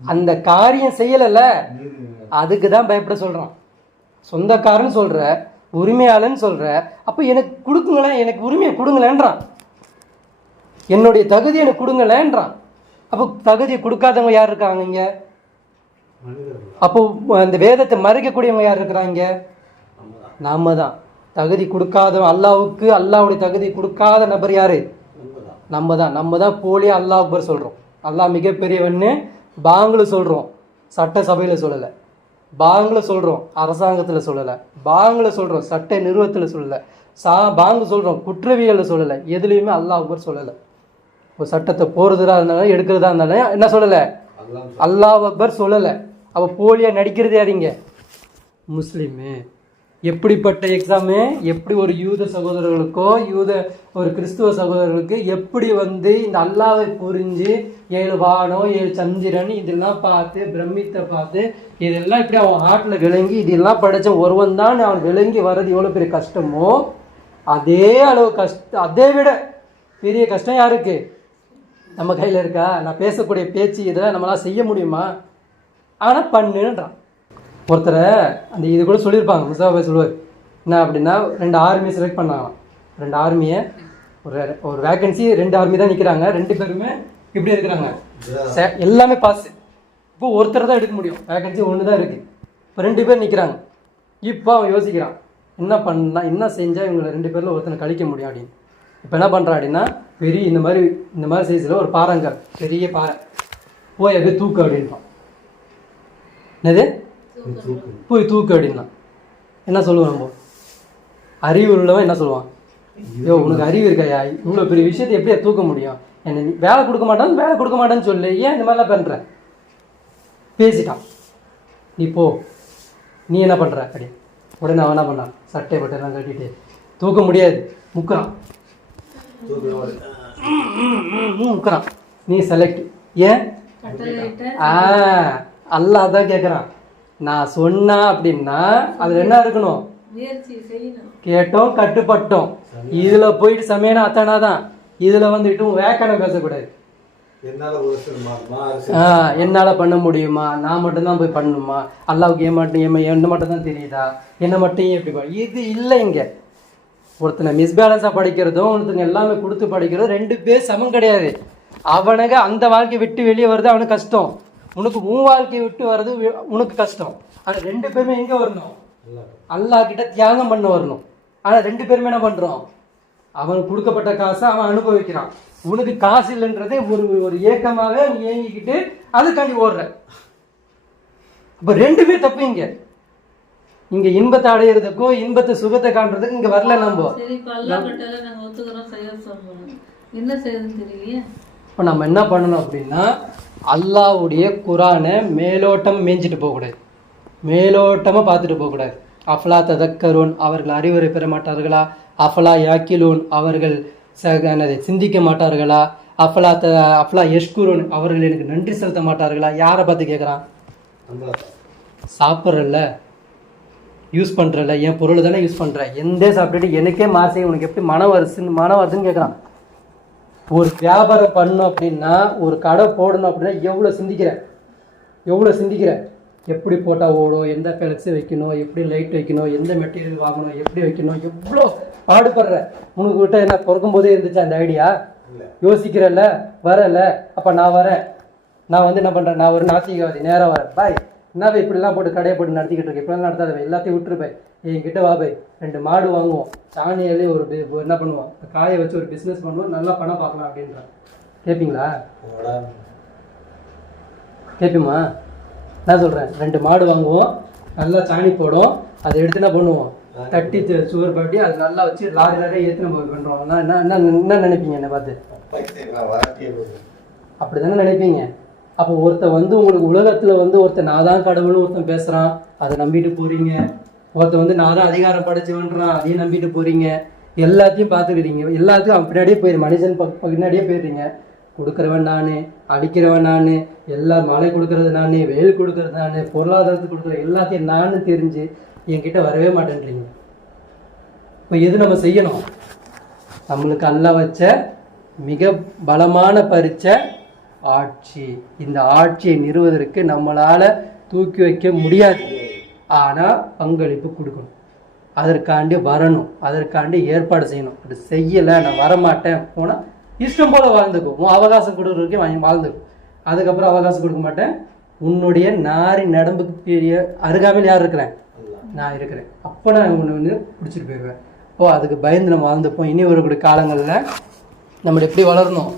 அந்த காரியம் செய்யலைல்ல, அதுக்கு தான் பயப்பட சொல்கிறான். சொந்தக்காரன் சொல்கிற, உரிமையாளன்னு சொல்கிற, அப்போ எனக்கு கொடுக்குங்களேன், எனக்கு உரிமையை கொடுங்களேன்றான், என்னுடைய தகுதி எனக்கு கொடுங்களேன்றான். அப்போ தகுதியை கொடுக்காதவங்க யார் இருக்காங்க இங்கே? அப்போ அந்த வேதத்தை மறைக்கக்கூடியவங்க யார் இருக்கிறாங்க? நாம தான். தகுதி கொடுக்காதவன், அல்லாவுக்கு அல்லாவுடைய தகுதி கொடுக்காத நபர் யாரு? நம்ம தான். நம்ம தான் போலியா அல்லாஹ் அக்பர் சொல்கிறோம், அல்லாஹ் மிகப்பெரியவன்னு பாங்கில் சொல்கிறோம், சட்டசபையில் சொல்லலை. பாங்கில் சொல்கிறோம், அரசாங்கத்தில் சொல்லலை. பாங்கில் சொல்கிறோம், சட்ட நிறுவனத்தில் சொல்லலை. பாங்கு சொல்கிறோம், குற்றவியலில் சொல்லலை. எதுலேயுமே அல்லாஹ் அக்பர் சொல்லலை. ஒரு சட்டத்தை போகிறதா இருந்தாலும் எடுக்கிறதா இருந்தாலும் என்ன சொல்லலை? அல்லாஹ் அக்பர் சொல்லலை. அப்போ போலியா நடிக்கிறது யாரிங்க? முஸ்லீமு. எப்படிப்பட்ட எக்ஸாமு? எப்படி ஒரு யூத சகோதரர்களுக்கோ ஒரு கிறிஸ்துவ சகோதரர்களுக்கு எப்படி இந்த அல்லாவை புரிஞ்சு 7 வானம் 7 சந்திரன் இதெல்லாம் பார்த்து பிரமித்தை பார்த்து இதெல்லாம் இப்படி அவன் ஹார்ட்டில் விளங்கி இதெல்லாம் படித்த ஒருவன் தான் அவன் விளங்கி வர்றது எவ்வளோ பெரிய கஷ்டமோ, அதே அளவு அதை விட பெரிய கஷ்டம் யாருக்கு? நம்ம கையில் இருக்கா? நான் பேசக்கூடிய பேச்சு இதை நம்மளால் செய்ய முடியுமா? ஆனால் பண்ணுன்றான். ஒருத்தரை அந்த இது கூட சொல்லியிருப்பாங்க, முசாஃபை சொல்லுவார் என்ன அப்படின்னா, 2 ஆர்மியை செலக்ட் பண்ணாங்களாம். 2 ஆர்மியை ஒரு வேக்கன்சி 2 ஆர்மி தான் நிற்கிறாங்க. 2 பேருமே இப்படி இருக்கிறாங்க, எல்லாமே பாஸ். இப்போ ஒருத்தர் தான் எடுக்க முடியும், வேக்கன்சி 1 தான் இருக்குது. இப்போ 2 பேர் நிற்கிறாங்க. இப்போ அவன் யோசிக்கிறான், என்ன பண்ணலாம், என்ன செஞ்சால் இவங்களை 2 பேரில் ஒருத்தனை கழிக்க முடியும் அப்படின்னு. இப்போ என்ன பண்ணுறான் அப்படின்னா, பெரிய இந்த மாதிரி சைஸில் ஒரு பாறைங்க, பெரிய பாறை, போய் அப்படியே தூக்கு அப்படின்றான். என்னது? போய் தூக்கு அப்படின்னா என்ன சொல்லுவோம் நம்ம? அறிவு உள்ளவன் என்ன சொல்லுவான்? ஐயோ உனக்கு அறிவு இருக்காயா, இவ்வளோ பெரிய விஷயத்தை எப்படியா தூக்க முடியும்? என்ன வேலை கொடுக்க மாட்டான்னு சொல்லு, ஏன் இந்த மாதிரிலாம் பண்ணுற? பேசிட்டான். நீ போ, நீ என்ன பண்ணுற அப்படி. உடனே அவன் என்ன பண்ணான், சட்டை பட்டெல்லாம் கட்டிட்டு தூக்க முடியாது, முக்கிறான். நீ செலக்ட். ஏன்? அல்லாஹ் தான் கேட்குறான். நான் சொன்னா அப்படின்னா அதுல என்ன இருக்கணும்? கேட்டோம், கட்டுப்பட்டோம். இதுல போயிட்டு சமையனா அத்தானாதான். இதுல வந்துட்டு வேக்கான பேசக்கூடாது. என்னால பண்ண முடியுமா, நான் மட்டும்தான் போய் பண்ணணுமா, அல்லாவுக்கு என்ன மட்டும் தான் தெரியுதா, என்ன மட்டும் எப்படி? இது இல்லை. இங்க ஒருத்தனை மிஸ்பேலன்ஸா படிக்கிறதும் ஒருத்தங்க எல்லாமே கொடுத்து படிக்கிறதும் 2 பேர் சமம் கிடையாது. அவனுக்கு அந்த வாழ்க்கையை விட்டு வெளியே வருது அவனுக்கு கஷ்டம், உனக்கு உன் வாழ்க்கையை விட்டு வர்றது உனக்கு கஷ்டம். ஆனால் 2 பேருமே எங்கே வரணும்? அல்லாஹ் கிட்ட தியாகம் பண்ண வரணும். ஆனால் 2 பேருமே என்ன பண்ணுறோம், அவனுக்கு கொடுக்கப்பட்ட காசை அவன் அனுபவிக்கிறான். உனக்கு காசு இல்லைன்றதே ஒரு ஏக்கமாக நீ ஏங்கிக்கிட்டு அதுக்காண்டி ஓடுற. அப்போ 2மே தப்பு. இங்க இன்பத்தை அடையிறதுக்கும் இன்பத்தை சுகத்தை காண்றதுக்கும் இங்க வரல. இப்போ நம்ம என்ன பண்ணணும் அப்படின்னா, அல்லாஹ்வுடைய குரானை மேலோட்டம் மேய்ஞ்சிட்டு போகக்கூடாது, மேலோட்டமா பார்த்துட்டு போகக்கூடாது. அஃபலா ததக்கரூன், அவர்கள் அறிவுரை பெற மாட்டார்களா? அஃபலா யாக்கிலூன், அவர்கள் சிந்திக்க மாட்டார்களா? அஃபலா யஷ்குரூன், அவர்கள் எனக்கு நன்றி செலுத்த மாட்டார்களா? யாரை பார்த்து கேட்குறான்? சாப்பிட்றல்ல, யூஸ் பண்ணுறல, என் பொருள் தானே யூஸ் பண்ணுற, எந்த சாப்பிட்டுட்டு எனக்கே மாசை உனக்கு எப்படி மனம் வருதுன்னு கேட்குறான். ஒரு வியாபாரம் பண்ணணும் அப்படின்னா, ஒரு கடை போடணும் அப்படின்னா எவ்வளோ சிந்திக்கிற, எப்படி போட்டால் ஓடும், எந்த ஃப்ளெக்ஸ் வைக்கணும், எப்படி லைட் வைக்கணும், எந்த மெட்டீரியல் வாங்கணும், எப்படி வைக்கணும், எவ்வளோ பாடுபடுற. உனக்கு கிட்ட என்ன பிறக்கும் போதே இருந்துச்சு அந்த ஐடியா? யோசிக்கிறல்ல, வரல. அப்போ நான் வரேன், நான் என்ன பண்ணுறேன், நான் ஒரு நாத்திகவாதி, நேராக வரேன். பாய், என்னவே இப்படிலாம் போட்டு கடையை போட்டு நடத்திக்கிட்டு இருக்கேன், இப்படிலாம் நடத்தாத, எல்லாத்தையும் விட்டுருப்பேன். என்கிட்ட வா பை, 2 மாடு வாங்குவோம், சாணியாலே ஒரு என்ன பண்ணுவோம், காயை வச்சு ஒரு பிஸ்னஸ் பண்ணுவோம், நல்லா பணம் பார்க்கலாம் அப்படின்றான். கேட்பீங்களா? கேட்பீமா? நான் சொல்கிறேன், 2 மாடு வாங்குவோம், நல்லா சாணி போடும், அதை எடுத்து என்ன பண்ணுவோம், தட்டி சுவர் பட்டி அதை நல்லா வச்சு லாரி ஏற்றி நம்ம பண்ணுறோம். என்ன நினைப்பீங்க என்னை பார்த்து? அப்படி தானே நினைப்பீங்க. அப்போ ஒருத்தன் உங்களுக்கு உலகத்தில் ஒருத்தன் நான் தான் கடவுள்னு ஒருத்தன் பேசுகிறான், அதை நம்பிட்டு போகிறீங்க. ஒருத்தன் நான் தான் அதிகாரம் படைச்சவன்றான், அதையும் நம்பிட்டு போகிறீங்க. எல்லாத்தையும் பார்த்துக்கிறீங்க, எல்லாத்தையும் அவன் பின்னாடியே மனுஷன் பின்னாடியே போயிடுறீங்க. கொடுக்குறவன் நான், அடிக்கிறவன் நான், எல்லாம் மழை கொடுக்கறது நான், வெயில் கொடுக்கறது நான், பொருளாதாரத்துக்கு கொடுக்குற எல்லாத்தையும் நான் தெரிஞ்சு என்கிட்ட வரவே மாட்டேன்றீங்க. இப்போ எது நம்ம செய்யணும்? நம்மளுக்கு அல்லாஹ் வச்ச மிக பலமான பரீட்சை ஆட்சி. இந்த ஆட்சியை நிறுவதற்கு நம்மளால் தூக்கி வைக்க முடியாது, ஆனால் பங்களிப்பு கொடுக்கணும், அதற்காண்டி வரணும், அதற்காண்டி ஏற்பாடு செய்யணும். அப்படி செய்யலை, நான் வரமாட்டேன் போனால் இஷ்டம் போல் வாழ்ந்துக்கும், உன் அவகாசம் கொடுக்குறதுக்கே வாழ்ந்துக்கும். அதுக்கப்புறம் அவகாசம் கொடுக்க மாட்டேன், உன்னுடைய நாரி நடம்புக்கு பெரிய அருகாமையில் யார் இருக்கிறேன்? நான் இருக்கிறேன். அப்போ நான் உன்னை பிடிச்சிட்டு போயிடுவேன். அதுக்கு பயந்து நம்ம வாழ்ந்துப்போம். இனி வரக்கூடிய காலங்களில் நம்ம எப்படி வளரணும்?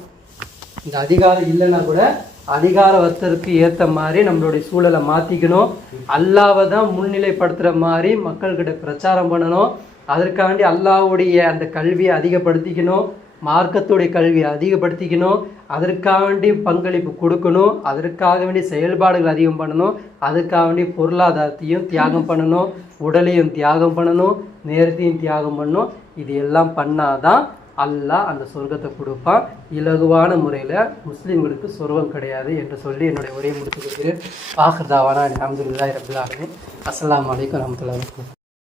இந்த அதிகாரம் இல்லைன்னா கூட அதிகாரத்திற்கு ஏற்ற மாதிரி நம்மளுடைய சூழலை மாற்றிக்கணும். அல்லாவை தான் முன்னிலைப்படுத்துகிற மாதிரி மக்கள்கிட்ட பிரச்சாரம் பண்ணணும். அதற்காண்டி அல்லாவுடைய அந்த கல்வியை அதிகப்படுத்திக்கணும், மார்க்கத்துடைய கல்வியை அதிகப்படுத்திக்கணும், அதற்காக வேண்டி பங்களிப்பு கொடுக்கணும், அதற்காக வேண்டி செயல்பாடுகள் அதிகம் பண்ணணும், அதுக்காக வேண்டி பொருளாதாரத்தையும் தியாகம் பண்ணணும், உடலையும் தியாகம் பண்ணணும், நேரத்தையும் தியாகம் பண்ணணும். இது எல்லாம் பண்ணாதான் அல்லாஹ் அந்த சொர்க்கத்தை கொடுப்பான். இலகுவான முறையில் முஸ்லீம்களுக்கு சொர்க்கம் கிடையாது என்று சொல்லி என்னுடைய உரையை முடித்துக் கொள்கிறேன். ஆஹிர் தாவானா அல்ஹம்துலில்லாஹி ரப்பில் ஆலமீன். அஸ்ஸலாமு அலைக்கும் வரஹ்மத்துல்லாஹி வபரகாத்துஹு.